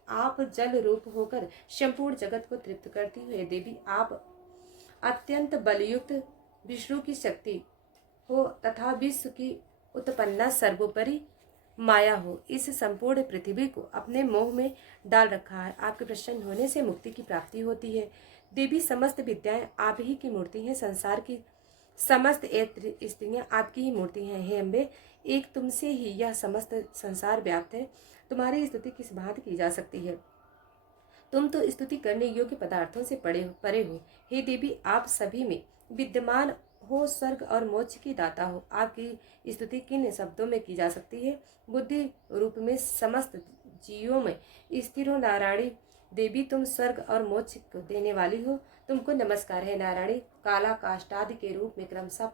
आप जल रूप होकर संपूर्ण जगत को तृप्त करती हो। देवी, आप अत्यंत बलयुक्त विष्णु की शक्ति हो तथा विश्व की उत्पन्ना सर्वोपरि माया हो। इस संपूर्ण पृथ्वी को अपने मोह में डाल रखा है। आपके प्रसन्न होने से मुक्ति की प्राप्ति होती है। देवी, समस्त विद्याएं आप ही की मूर्ति हैं। संसार की समस्त स्त्रियां आपकी ही मूर्ति हैं। हे अम्बे, एक तुमसे ही यह समस्त संसार व्याप्त है। तुम्हारी स्तुति किस भांति की जा सकती है? तुम तो स्तुति करने योग्य पदार्थों से परे हो। हे देवी, आप सभी में विद्यमान हो, स्वर्ग और मोक्ष की दाता हो। आपकी स्तुति किन शब्दों में की जा सकती है? बुद्धि रूप में समस्त जीवों में स्थिर हो। नारायणी देवी तुम स्वर्ग और मोक्ष को देने वाली हो, तुमको नमस्कार है। नारायणी काला काष्ठादि के रूप में क्रमशः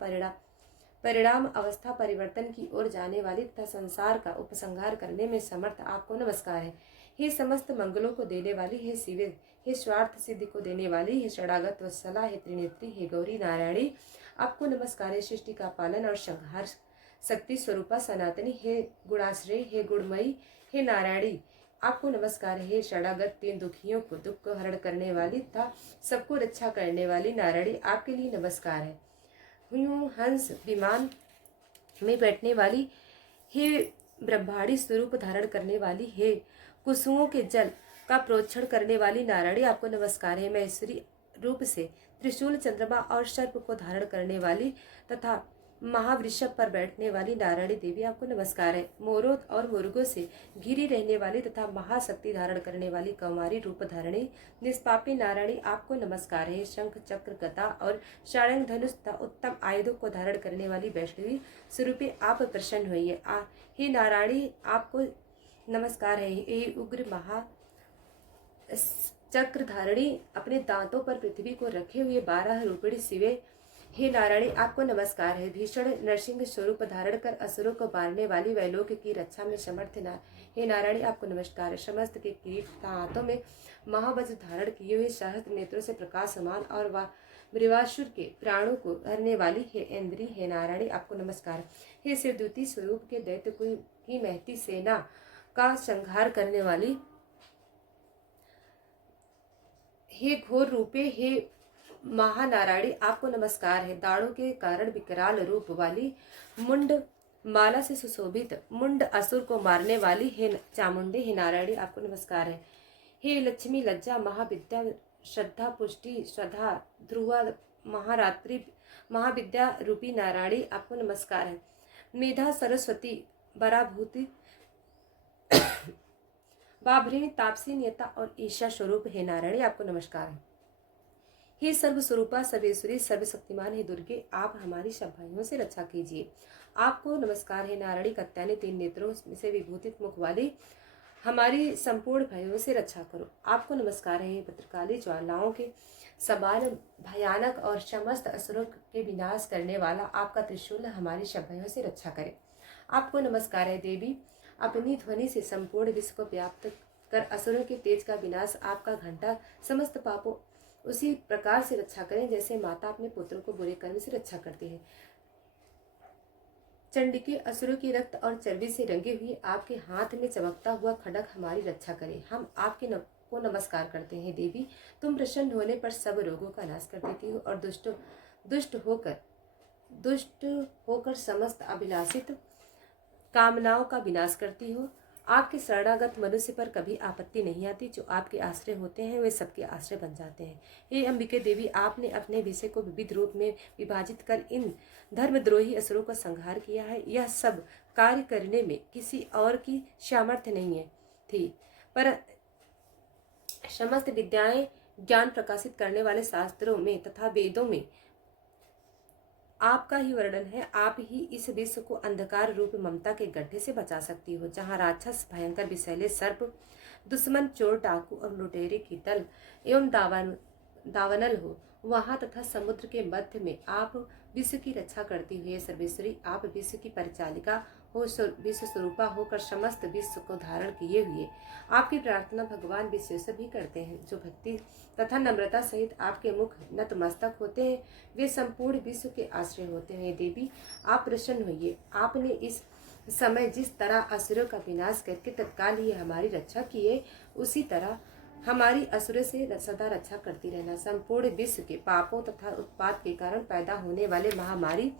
परिणाम अवस्था परिवर्तन की ओर जाने वाली तथा संसार का उपसंहार करने में समर्थ आपको नमस्कार है। हे समस्त मंगलों को देने वाली, हे शिवे, हे स्वार्थ सिद्धि को देने वाली, हे शरणागत वत्सला, हे त्रिनेत्री, हे गौरी नारायणी आपको नमस्कार है। सृष्टि का पालन और संहार शक्ति स्वरूपा सनातनी, हे गुणाश्रय, हे गुणमयी, हे नारायणी आपको नमस्कार है। शरणागत तीन दुखियों को दुख को हरण करने वाली तथा सबको रक्षा करने वाली नारायणी आपके लिए नमस्कार है। हुँ हंस विमान में बैठने वाली, हे ब्रह्मांडी स्वरूप धारण करने वाली, हे कुसुमों के जल का प्रोक्षण करने वाली नारायणी आपको नमस्कार है। महेश्वरी रूप से त्रिशूल चंद्रमा और सर्प को धारण करने वाली तथा महावृषभ पर बैठने वाली नारायणी देवी आपको नमस्कार है। मोरों और मुर्गों से घिरी रहने वाली तथा महाशक्ति धारण करने वाली कौमारी रूप धारणी निष्पापी नारायणी आपको नमस्कार है। शंख चक्र गदा और शारंग धनुष तथा उत्तम आयुधों को धारण करने वाली वैष्णवी स्वरूपी आप प्रसन्न होइए। हे नारायणी आपको नमस्कार है। हे उग्र महा चक्र धारणी अपने दांतों पर पृथ्वी को रखे हुए 12 रूपिणी शिवे, हे नारायणी आपको नमस्कार है। भीषण नरसिंह स्वरूप धारण कर असुरों को मारने वाली वैलोक की रक्षा में समर्थ हे नारायणी आपको नमस्कार है। समस्त के किरीट तथा हाथों में महावज्र धारण किए हुए सहस्त्र नेत्रों से प्रकाशमान और मृवासुर के प्राणों को हरने वाली, हे इंद्री, हे नारायणी आपको नमस्कार। हे शिवदूती स्वरूप के दैत्य की महती सेना का संहार करने वाली, हे घोर रूपे, हे महानारायणी आपको नमस्कार है। दाढ़ों के कारण विकराल रूप वाली, मुंड माला से सुशोभित मुंड असुर को मारने वाली, हे चामुंडे, हे नारायणी आपको नमस्कार है। हे लक्ष्मी लज्जा महाविद्या श्रद्धा पुष्टि श्रद्धा ध्रुवा महारात्रि महाविद्या रूपी नारायणी आपको नमस्कार है। मेधा सरस्वती बराभूति बाभृणी तापसी नेता और ईशा स्वरूप, हे नारायणी आपको नमस्कार है। हे सर्व स्वरूपा सर्वेश्वरी सर्वशक्तिमान, हे दुर्गे आप हमारी सब भाइयों से रक्षा कीजिए। आपको नमस्कार है। नारायणी कत्यानी तीन नेत्रों से विभूतित मुख वाली हमारी संपूर्ण भयों से रक्षा करो। आपको नमस्कार है। भद्रकाली ज्वालाओं के समान भयानक और समस्त असुरों के विनाश करने वाला आपका त्रिशूल हमारी सब भयों से रक्षा करे। आपको नमस्कार है। देवी अपनी ध्वनि से संपूर्ण विश्व को व्याप्त कर असुरों के तेज का विनाश आपका घंटा समस्त पापों उसी प्रकार से रक्षा करें जैसे माता अपने पुत्रों को बुरे कर्म से रक्षा करती है। चंडिके असुरों की रक्त और चर्बी से रंगे हुए आपके हाथ में चमकता हुआ खड्ग हमारी रक्षा करे। हम आपके को नमस्कार करते हैं। देवी तुम प्रसन्न होने पर सब रोगों का नाश कर देती हो और दुष्ट होकर समस्त अभिलाषित कामनाओं का विनाश करती हो। आपके शरणागत मनुष्य पर कभी आपत्ति नहीं आती। जो आपके आश्रय होते हैं वे सबके आश्रय बन जाते हैं। हे अंबिके देवी आपने अपने विषय को विविध रूप में विभाजित कर इन धर्मद्रोही असुरों का संहार किया है। यह सब कार्य करने में किसी और की सामर्थ्य नहीं है थी, पर समस्त विद्याएं ज्ञान प्रकाशित करने वाले शास्त्रों में तथा वेदों में आपका ही वर्णन है। आप ही इस विश्व को अंधकार रूप ममता के गड्ढे से बचा सकती हो, जहाँ राक्षस भयंकर विषैले सर्प दुश्मन चोर डाकू और लुटेरे की दल एवं दावानल हो वहाँ तथा समुद्र के मध्य में आप विश्व की रक्षा करती हुई सर्वेश्वरी आप विश्व की परिचालिका हो, विश्व स्वरूपा होकर समस्त विश्व को धारण किए हुए आपकी प्रार्थना भगवान विश्वेश्वर भी करते हैं। जो भक्ति तथा नम्रता सहित आपके मुख नतमस्तक होते हैं वे संपूर्ण विश्व के आश्रय होते हैं। देवी आप प्रसन्न होइए। आपने इस समय जिस तरह असुरों का विनाश करके तत्काल ही हमारी रक्षा की है, उसी तरह हमारी असुर से सदा रक्षा करती रहना। संपूर्ण विश्व के पापों तथा उत्पात के कारण पैदा होने वाले महामारी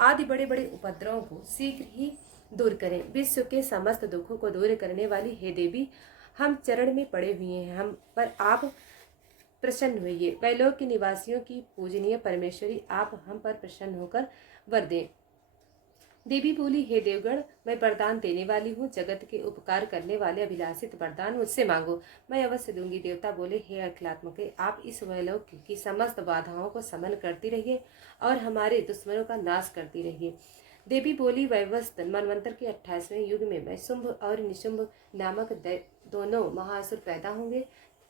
आदि बड़े बड़े उपद्रवों को शीघ्र ही दूर करें। विश्व के समस्त दुखों को दूर करने वाली हे देवी हम चरण में पड़े हुए हैं, हम पर आप प्रसन्न होइए। वैलोक के निवासियों की पूजनीय परमेश्वरी आप हम पर प्रसन्न होकर वर दें। देवी बोली, हे देवगण मैं वरदान देने वाली हूँ, जगत के उपकार करने वाले अभिलाषित वरदान मुझसे मांगो, मैं अवश्य दूंगी। देवता बोले, हे अखिलात्मके आप इस वैलोक की समस्त बाधाओं को समन करती रहिए और हमारे दुश्मनों का नाश करती रहिए। देवी बोली, वैवस्वत मनवंतर के 28वें युग में मैं शुंभ और निशुंभ नामक दोनों महाअसुर पैदा होंगे।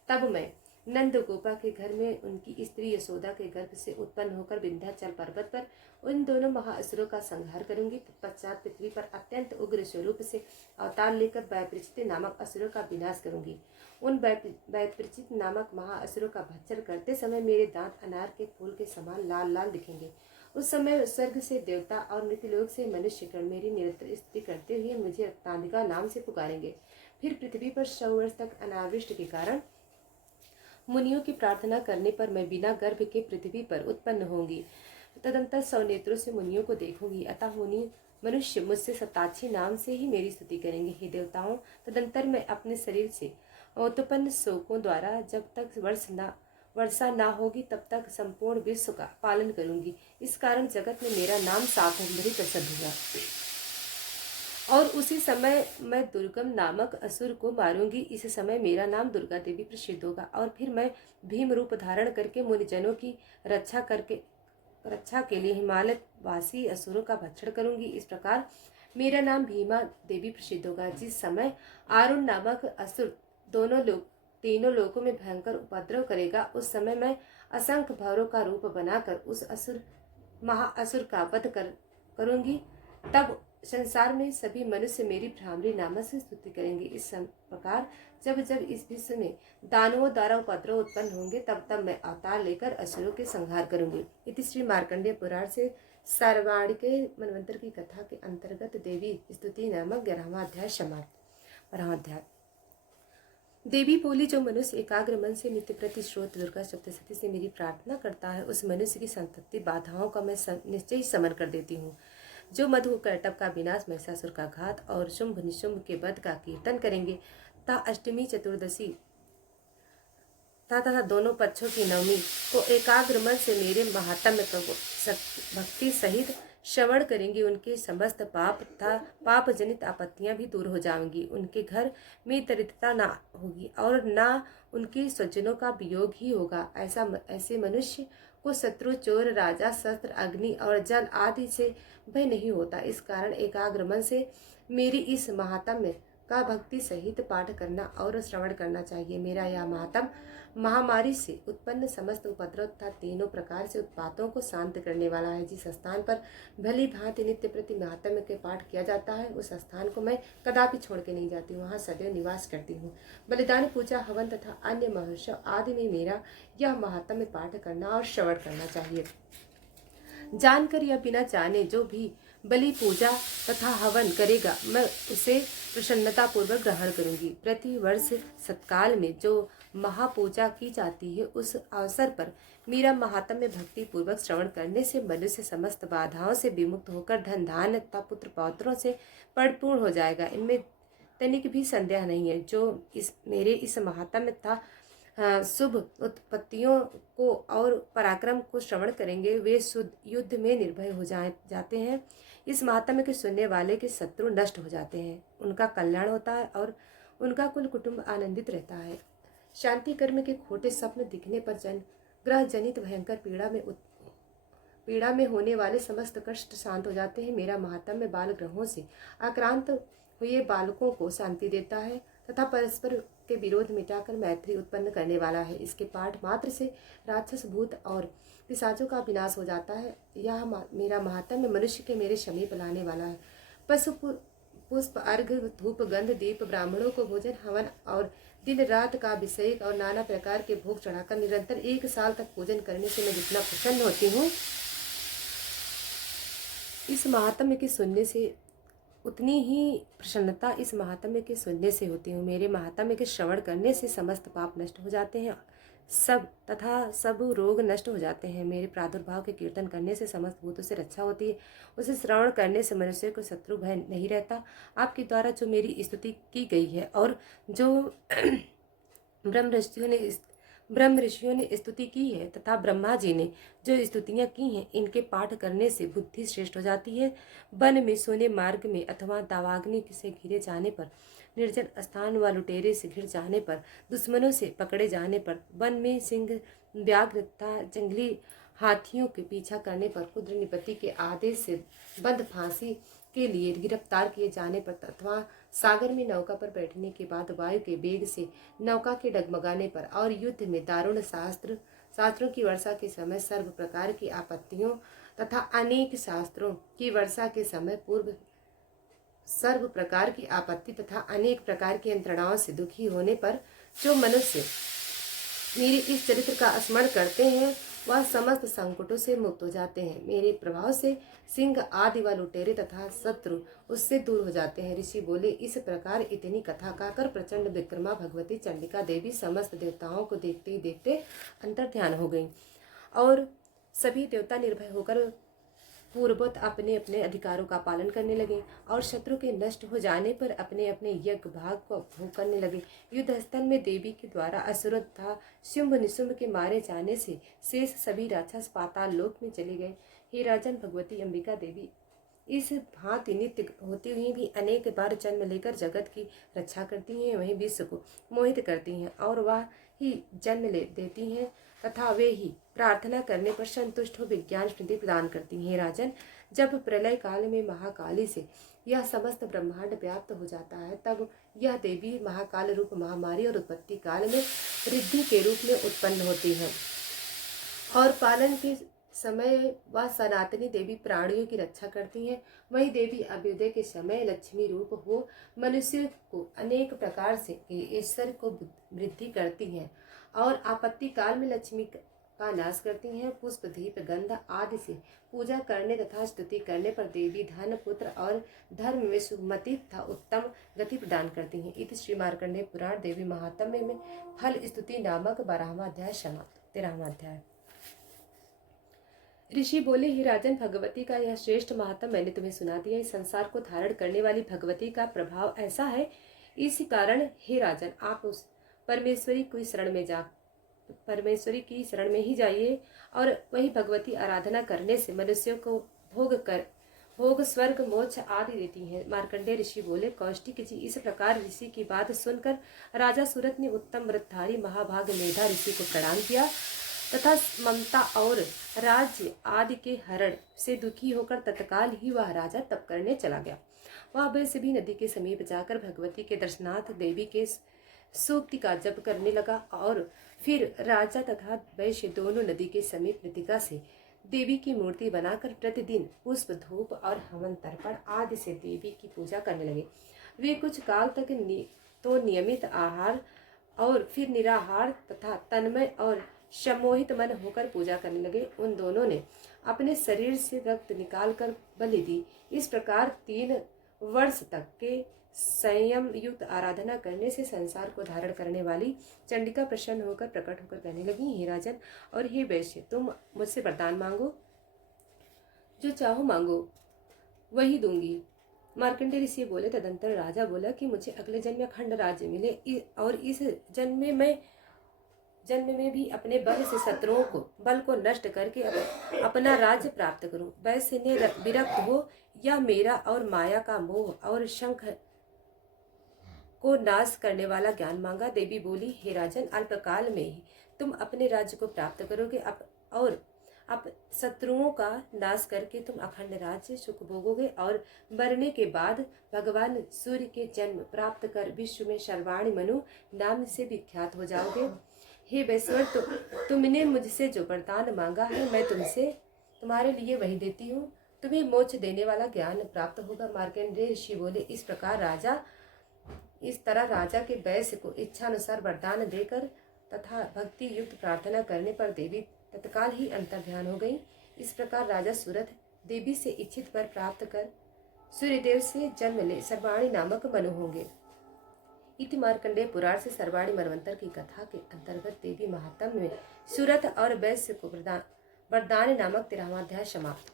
तब मैं नंद गोपा के घर में उनकी स्त्री यशोदा के गर्भ से उत्पन्न होकर विंध्याचल पर्वत पर उन दोनों महाअसुरों का संहार करूंगी। तत्पश्चात पृथ्वी पर अत्यंत उग्र स्वरूप से अवतार लेकर वैपरीचित नामक असुरों का विनाश करूंगी। उन वैपरीचित नामक महाअसुरों का भक्षण करते समय मेरे दांत अनार के फूल के समान लाल लाल दिखेंगे। उस समय स्वर्ग से देवता और मृत्युलोक से मनुष्यगण मेरी निरंतर स्तुति करते हुए मुझे रक्तांबिका नाम से पुकारेंगे। फिर पृथ्वी पर 100 वर्ष तक अनावृष्टि के कारण मुनियों की प्रार्थना करने पर मैं बिना गर्भ के पृथ्वी पर उत्पन्न होंगी। तदंतर 100 नेत्रों से मुनियों को देखूंगी। अतः मुनि मनुष्य मुझसे सताक्षी नाम से ही मेरी स्तुति करेंगे। हे देवताओं, तदंतर मैं अपने शरीर से उत्पन्न शोकों द्वारा जब तक वर्षा ना होगी तब तक संपूर्ण विश्व का पालन करूंगी। इस कारण जगत में मेरा नाम शाकंभरी प्रसिद्ध हुआ। और उसी समय मैं दुर्गम नामक असुर को मारूंगी। इस समय मेरा नाम दुर्गा देवी प्रसिद्ध होगा। और फिर मैं भीम रूप धारण करके मुनिजनों की रक्षा के लिए हिमालय वासी असुरों का भक्षण करूंगी। इस प्रकार मेरा नाम भीमा देवी प्रसिद्ध होगा। जिस समय आरुण नामक असुर तीनों लोकों में भयंकर उपद्रव करेगा, उस समय मैं असंख्य भवरों का रूप बनाकर उस महाअसुर का वध करूंगी। तब संसार में सभी मनुष्य मेरी भ्रामरी नाम से स्तुति करेंगे। इस प्रकार जब जब इस विश्व में दानवों द्वारा उपद्रव उत्पन्न होंगे, तब तब मैं अवतार लेकर असुरों के संहार करूंगी। इति श्री मार्कंडेय पुराण से सार्वाणिके मनवंतर की कथा के अंतर्गत देवी स्तुति नामक 11वां अध्याय समाप्त। 12वां अध्याय। देवी बोली, जो मनुष्य एकाग्र मन से नित्य प्रति श्रोत दुर्गा सप्तशती से मेरी प्रार्थना करता है, उस मनुष्य की संतति बाधाओं का मैं निश्चय ही समन कर देती हूँ। जो मधु करटप का विनाश, महिषासुर का घात और शुंभ निशुंभ के वध का कीर्तन करेंगे, तथा अष्टमी चतुर्दशी तथा दोनों पक्षों की नवमी को एकाग्र मन से मेरे महात्म्य को भक्ति सहित श्रवण करेंगे, उनके समस्त पाप तथा पाप जनित आपत्तियां भी दूर हो जाएंगी। उनके घर में दरिद्रता ना होगी और ना उनके स्वजनों का वियोग ही होगा। ऐसे मनुष्य को शत्रु, चोर, राजा, शस्त्र, अग्नि और जल आदि से भय नहीं होता। इस कारण एकाग्र मन से मेरी इस महात्म्य का भक्ति सहित पाठ करना और श्रवण करना चाहिए। मेरा यह महात्म्य महामारी से उत्पन्न समस्त उपद्रव तथा तीनों प्रकार से उत्पातों को शांत करने वाला है। जिस स्थान पर भली भांति नित्य प्रति महात्म्य के पाठ किया जाता है, उस स्थान को मैं कदापि छोड़ के नहीं जाती, वहाँ सदैव निवास करती हूँ। बलिदान, पूजा, हवन तथा अन्य महोत्सव आदि में मेरा यह महात्म्य पाठ करना और श्रवण करना चाहिए। जानकर या बिना जाने जो भी बलि, पूजा तथा हवन करेगा, मैं उसे प्रसन्नता पूर्वक ग्रहण करूंगी। प्रति वर्ष सत्काल में जो महापूजा की जाती है, उस अवसर पर मेरा महात्म्य भक्ति पूर्वक श्रवण करने से मनुष्य समस्त बाधाओं से विमुक्त होकर धन धान्य तथा पुत्र पौत्रों से परिपूर्ण हो जाएगा। इनमें तनिक भी संदेह नहीं है। जो मेरे इस महात्म्य तथा शुभ उत्पत्तियों को और पराक्रम को श्रवण करेंगे, वे युद्ध में निर्भय हो जाते हैं। इस महात्म्य के सुनने वाले के शत्रु नष्ट हो जाते हैं, उनका कल्याण होता है और उनका कुल कुटुंब आनंदित रहता है। शांति कर्म के खोटे स्वप्न दिखने पर ग्रह जनित भयंकर पीड़ा में होने वाले समस्त कष्ट शांत हो जाते हैं। मेरा महात्म्य बाल ग्रहों से आक्रांत हुए बालकों को शांति देता है तथा परस्पर के विरोध मिटाकर मैत्री उत्पन्न करने वाला है। इसके पाठ मात्र से राक्षस, भूत और पिशाचों का विनाश हो जाता है। यह मेरा महात्म्य मनुष्य के मेरे समीप लाने वाला है। पशु, पुष्प, अर्घ्य, धूप, गंध, दीप, ब्राह्मणों को भोजन, हवन और दिन रात का अभिषेक और नाना प्रकार के भोग चढ़ाकर निरंतर 1 साल तक पूजन करने से मैं जितना प्रसन्न होती हूँ, इस महात्म्य के सुनने से उतनी ही प्रसन्नता इस महात्म्य के सुनने से होती हूँ। मेरे महात्म्य के श्रवण करने से समस्त पाप नष्ट हो जाते हैं, सब रोग नष्ट हो जाते हैं। मेरे प्रादुर्भाव के कीर्तन करने से समस्त भूतों से रक्षा होती है। उसे श्रवण करने से मनुष्य को शत्रु भय नहीं रहता। आपके द्वारा जो मेरी स्तुति की गई है और जो ब्रह्म ऋषियों ने स्तुति की है तथा ब्रह्मा जी ने जो स्तुतियाँ की हैं, इनके पाठ करने से बुद्धि श्रेष्ठ हो जाती है। वन में, सोने मार्ग में अथवा दावाग्नि से घिरे जाने पर, निर्जन स्थान व लुटेरे से घिर जाने पर, दुश्मनों से पकड़े जाने पर, वन में सिंह, व्याघ्र तथा जंगली हाथियों के पीछा करने पर कुद्रनिपति के आदेश से बंद फांसी के लिए गिरफ्तार किए जाने पर तथा सागर में नौका पर बैठने के बाद वायु के वेग से नौका के डगमगाने पर और युद्ध में दारुण शास्त्रों की वर्षा के समय सर्व प्रकार की आपत्तियों तथा अनेक शास्त्रों की वर्षा के समय पूर्व सर्व प्रकार की आपत्ति तथा अनेक प्रकार की यंत्रणाओं से दुखी होने पर जो मनुष्य मेरे इस चरित्र का स्मरण करते हैं वह समस्त संकटों से मुक्त हो जाते हैं। मेरे प्रभाव से सिंह आदि व लुटेरे तथा शत्रु उससे दूर हो जाते हैं। ऋषि बोले, इस प्रकार इतनी कथा कहकर प्रचंड विक्रमा भगवती चंडिका देवी समस्त देवताओं को देखते ही देखते अंतर ध्यान हो गई और सभी देवता निर्भय होकर पूर्ववत अपने अपने अधिकारों का पालन करने लगे और शत्रु के नष्ट हो जाने पर अपने अपने यज्ञ भाग को भोग करने लगे। युद्ध स्थल में देवी के द्वारा असुर तथा शुंभ निशुंभ के मारे जाने से शेष सभी राक्षस पाताल लोक में चले गए। हे राजन, भगवती अंबिका देवी इस भांति नित्य होती हुई भी अनेक बार जन्म लेकर जगत की रक्षा करती हैं, वहीं विश्व को मोहित करती हैं और वह ही जन्म ले देती हैं तथा वे ही प्रार्थना करने पर संतुष्ट हो विज्ञान स्मृति प्रदान करती हैं। राजन, जब प्रलय काल में महाकाली से यह समस्त ब्रह्मांड व्याप्त हो जाता है तब यह देवी महाकाल रूप महामारी और उत्पत्ति काल में रिद्धि के रूप में उत्पन्न होती है और पालन के समय वह सनातनी देवी प्राणियों की रक्षा करती हैं। वही देवी अभ्युदय के समय लक्ष्मी रूप हो मनुष्य को अनेक प्रकार से ईश्वर को वृद्धि करती हैं और आपत्ति काल में लक्ष्मी का नाश करती हैं। पुष्प दीप गंध आदि से पूजा करने तथा स्तुति करने पर देवी धन पुत्र और धर्म में सुमति तथा उत्तम गति प्रदान करती हैं। इति श्री मार्कंडेय पुराण देवी महात्म्य में फल स्तुति नामक 12वां अध्याय समाप्त। 13वां अध्याय। ऋषि बोले, हे राजन, भगवती का यह श्रेष्ठ महात्म मैंने तुम्हें सुना दिया। इस संसार को धारण करने वाली भगवती का प्रभाव ऐसा है, इस कारण हे राजन आप उस परमेश्वरी की शरण में ही जाइए और वही भगवती आराधना करने से मनुष्यों को भोग स्वर्ग मोक्ष आदि देती हैं। मार्कंडेय ऋषि बोले, कौष्टिक जी, इस प्रकार ऋषि की बात सुनकर राजा सूरत ने उत्तम व्रतधारी महाभाग मेधा ऋषि को प्रणाम किया तथा ममता और राज्य आदि के हरण से दुखी होकर तत्काल ही वह राजा तप करने चला गया। वह वैश्वी नदी के समीप जाकर भगवती के दर्शनार्थ देवी के सूक्ति का जप करने लगा और फिर राजा तथा वैश्य दोनों नदी के समीप मृतिका से देवी की मूर्ति बनाकर प्रतिदिन पुष्प धूप और हवन तर्पण आदि से देवी की पूजा करने लगे। वे कुछ काल तक तो नियमित आहार और फिर निराहार तथा तन्मय और सम्मोहित मन होकर पूजा करने लगे। उन दोनों ने अपने शरीर से रक्त निकालकर बलि दी। इस प्रकार 3 वर्ष तक के संयम युक्त आराधना करने से संसार को धारण करने वाली चंडिका प्रसन्न होकर प्रकट होकर कहने लगी, हे राजन और हे वैश्य, तुम मुझसे वरदान मांगो, जो चाहो मांगो वही दूंगी। मार्कंडेय ऋषि बोले, तदंतर राजा बोला कि मुझे अगले जन्म में अखंड राज्य मिले और इस जन्म में भी अपने बल से शत्रुओं को बल को नष्ट करके अपना राज्य प्राप्त करूं। वैश्य ने विरक्त हो या मेरा और माया का मोह और शंख को नाश करने वाला ज्ञान मांगा। देवी बोली, हे राजन, अल्पकाल में ही तुम अपने राज्य को प्राप्त करोगे और शत्रुओं का नाश करके तुम अखंड राज्य सुख भोगोगे और मरने के बाद भगवान सूर्य के जन्म प्राप्त कर विश्व में सर्वाणी मनु नाम से विख्यात हो जाओगे। हे वैश्वर, तुमने मुझसे जो वरदान मांगा है मैं तुम्हारे लिए वही देती हूँ। तुम्हें मोक्ष देने वाला ज्ञान प्राप्त होगा। मार्कंडेय ऋषि बोले, इस तरह राजा के वैश्य को इच्छानुसार वरदान देकर तथा भक्ति युक्त प्रार्थना करने पर देवी तत्काल ही अंतर्ध्यान हो गई। इस प्रकार राजा सूरत देवी से इच्छित वर प्राप्त कर सूर्यदेव से जन्म ले सर्वाणी नामक मनु होंगे। इति मार्कंडेय पुराण से सर्वाणी मनवंतर की कथा के अंतर्गत देवी महात्म्य में सूरत और वैश्य को वरदान नामक 13वां अध्याय समाप्त।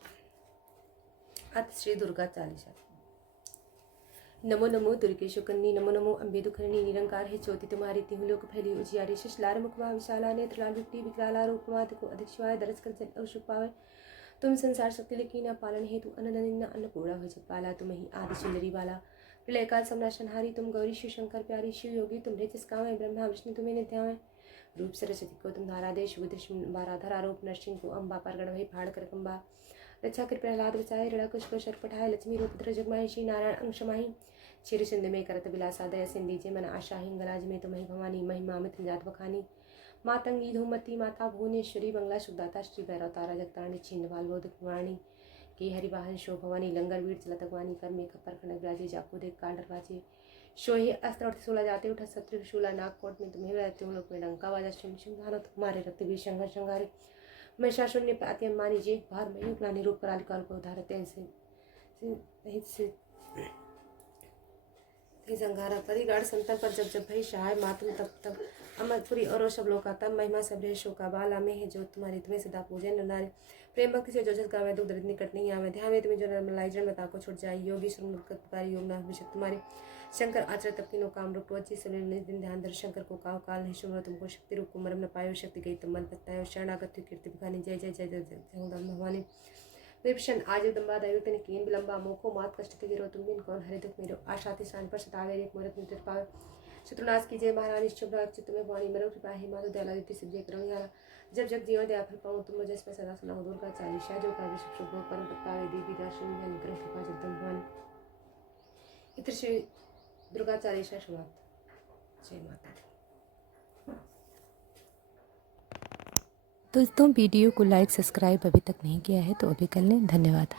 अथ श्री दुर्गा चालीसा। नमो नमो दुर्गे शुकन्नी, नमो नमो अम्बे दुखरणी, निरंकार है ज्योति तुम्हारी, तिहु लोक फैली उजियारी, शशलार मुखमा विशाला नेत्रलाल विकटी विकराला रूपमा को अधिक शिवाय दरस कर जन अवशुभ पावे। तुम संसार शक्ति लेकी न पालन हेतु अनंत अन्नपूर्णा हो जगपाला, तुम ही आदि सुंदरी वाला, प्रलयकाल समनाशनहारी, तुम गौरी शिव शंकर प्यारी, शिव योगी तुम्हें जिसका ब्रह्मा विष्णु तुम्हें निध्यावें। रूप सरस्वती को तुम धारादेश बाराधर आरोप नरसिंह को अम्बा परगण वही फाड़ कर कंबा रक्षा कर प्रहलाद बचाए ऋणा कुश को शर पठाए लक्ष्मी रूपधर जगमाही श्री नारायण अंशमाही क्षीर सिंध में करत बिलासा दया सिंधीजे मन आशाही गलाज में तुम्हें भवानी महिमा मिथ जात बखानी मातंगी धूमती माता भुवनेश्वरी बंगला सुखदाता श्री भैरव तारा जगतारणी छिंदवाल बोध कुमारणी के हरिवाहन शो भवानी लंगर वीर चला तगवानी कर में खपर खंड विराजे जाको देख काल दरवाजे शोहे अस्त्र और सोला जाते उठा शत्रु शूला नागकोट में तुम्हें रहते हो लोग में डंका बाजा शिव शिव धारा तुम्हारे रक्त भी शंकर शंगारे महिषासुर ने पाती मानी जे भार में युगला निरूप कराल काल को धारते से संघारा परिगाढ़ संतन पर जब जब भई सहाय मातम तब तब अमरपुरी और सब लोग का तब महिमा सबरे शोका बाला में है जो तुम्हारी तुम्हें सदा पूजन नारे प्रेम भक्ति से जो जस गावे दुख दर्द निकट नहीं आवे ध्यान में तुम्हें जो नर्मलाई जन्म ताको छुट जाए योगी सुरमुकारी योग नाम विशक तुम्हारे शंकर आचर तब तीनों काम रूप वची सबने निज दिन ध्यान दर शंकर को काव काल नहीं शुभ तुमको शक्ति रूप को मरम न पायो शक्ति गई तुम मन पछतायो शरणागत कीर्ति बिखानी जय जय जय जय जय भगवानी विभीषण आज दम्बा दैविक ने कीन विलंबा मोको मात कष्ट के गिरो तुम बिन कौन हरि दुख मेरो आशाति शान पर सतावे एक मुरत नितर पावे शत्रुनाश की जय महारानी शुभ चित्त में वाणी मरो कृपा ही माधु दयाला रीति सिद्धि करो यारा जब जब जीवन दया फल पाऊं तुम मुझे पर सदा सुनाओ दुर्गा चालीसा जो का विश्व शुभ परम पावे देवी दर्शन में निग्रह कृपा जगदम भवानी इत्र श्री दुर्गा चालीसा समाप्त। जय माता दी। दोस्तों वीडियो को लाइक सब्सक्राइब अभी तक नहीं किया है तो अभी कर लें। धन्यवाद।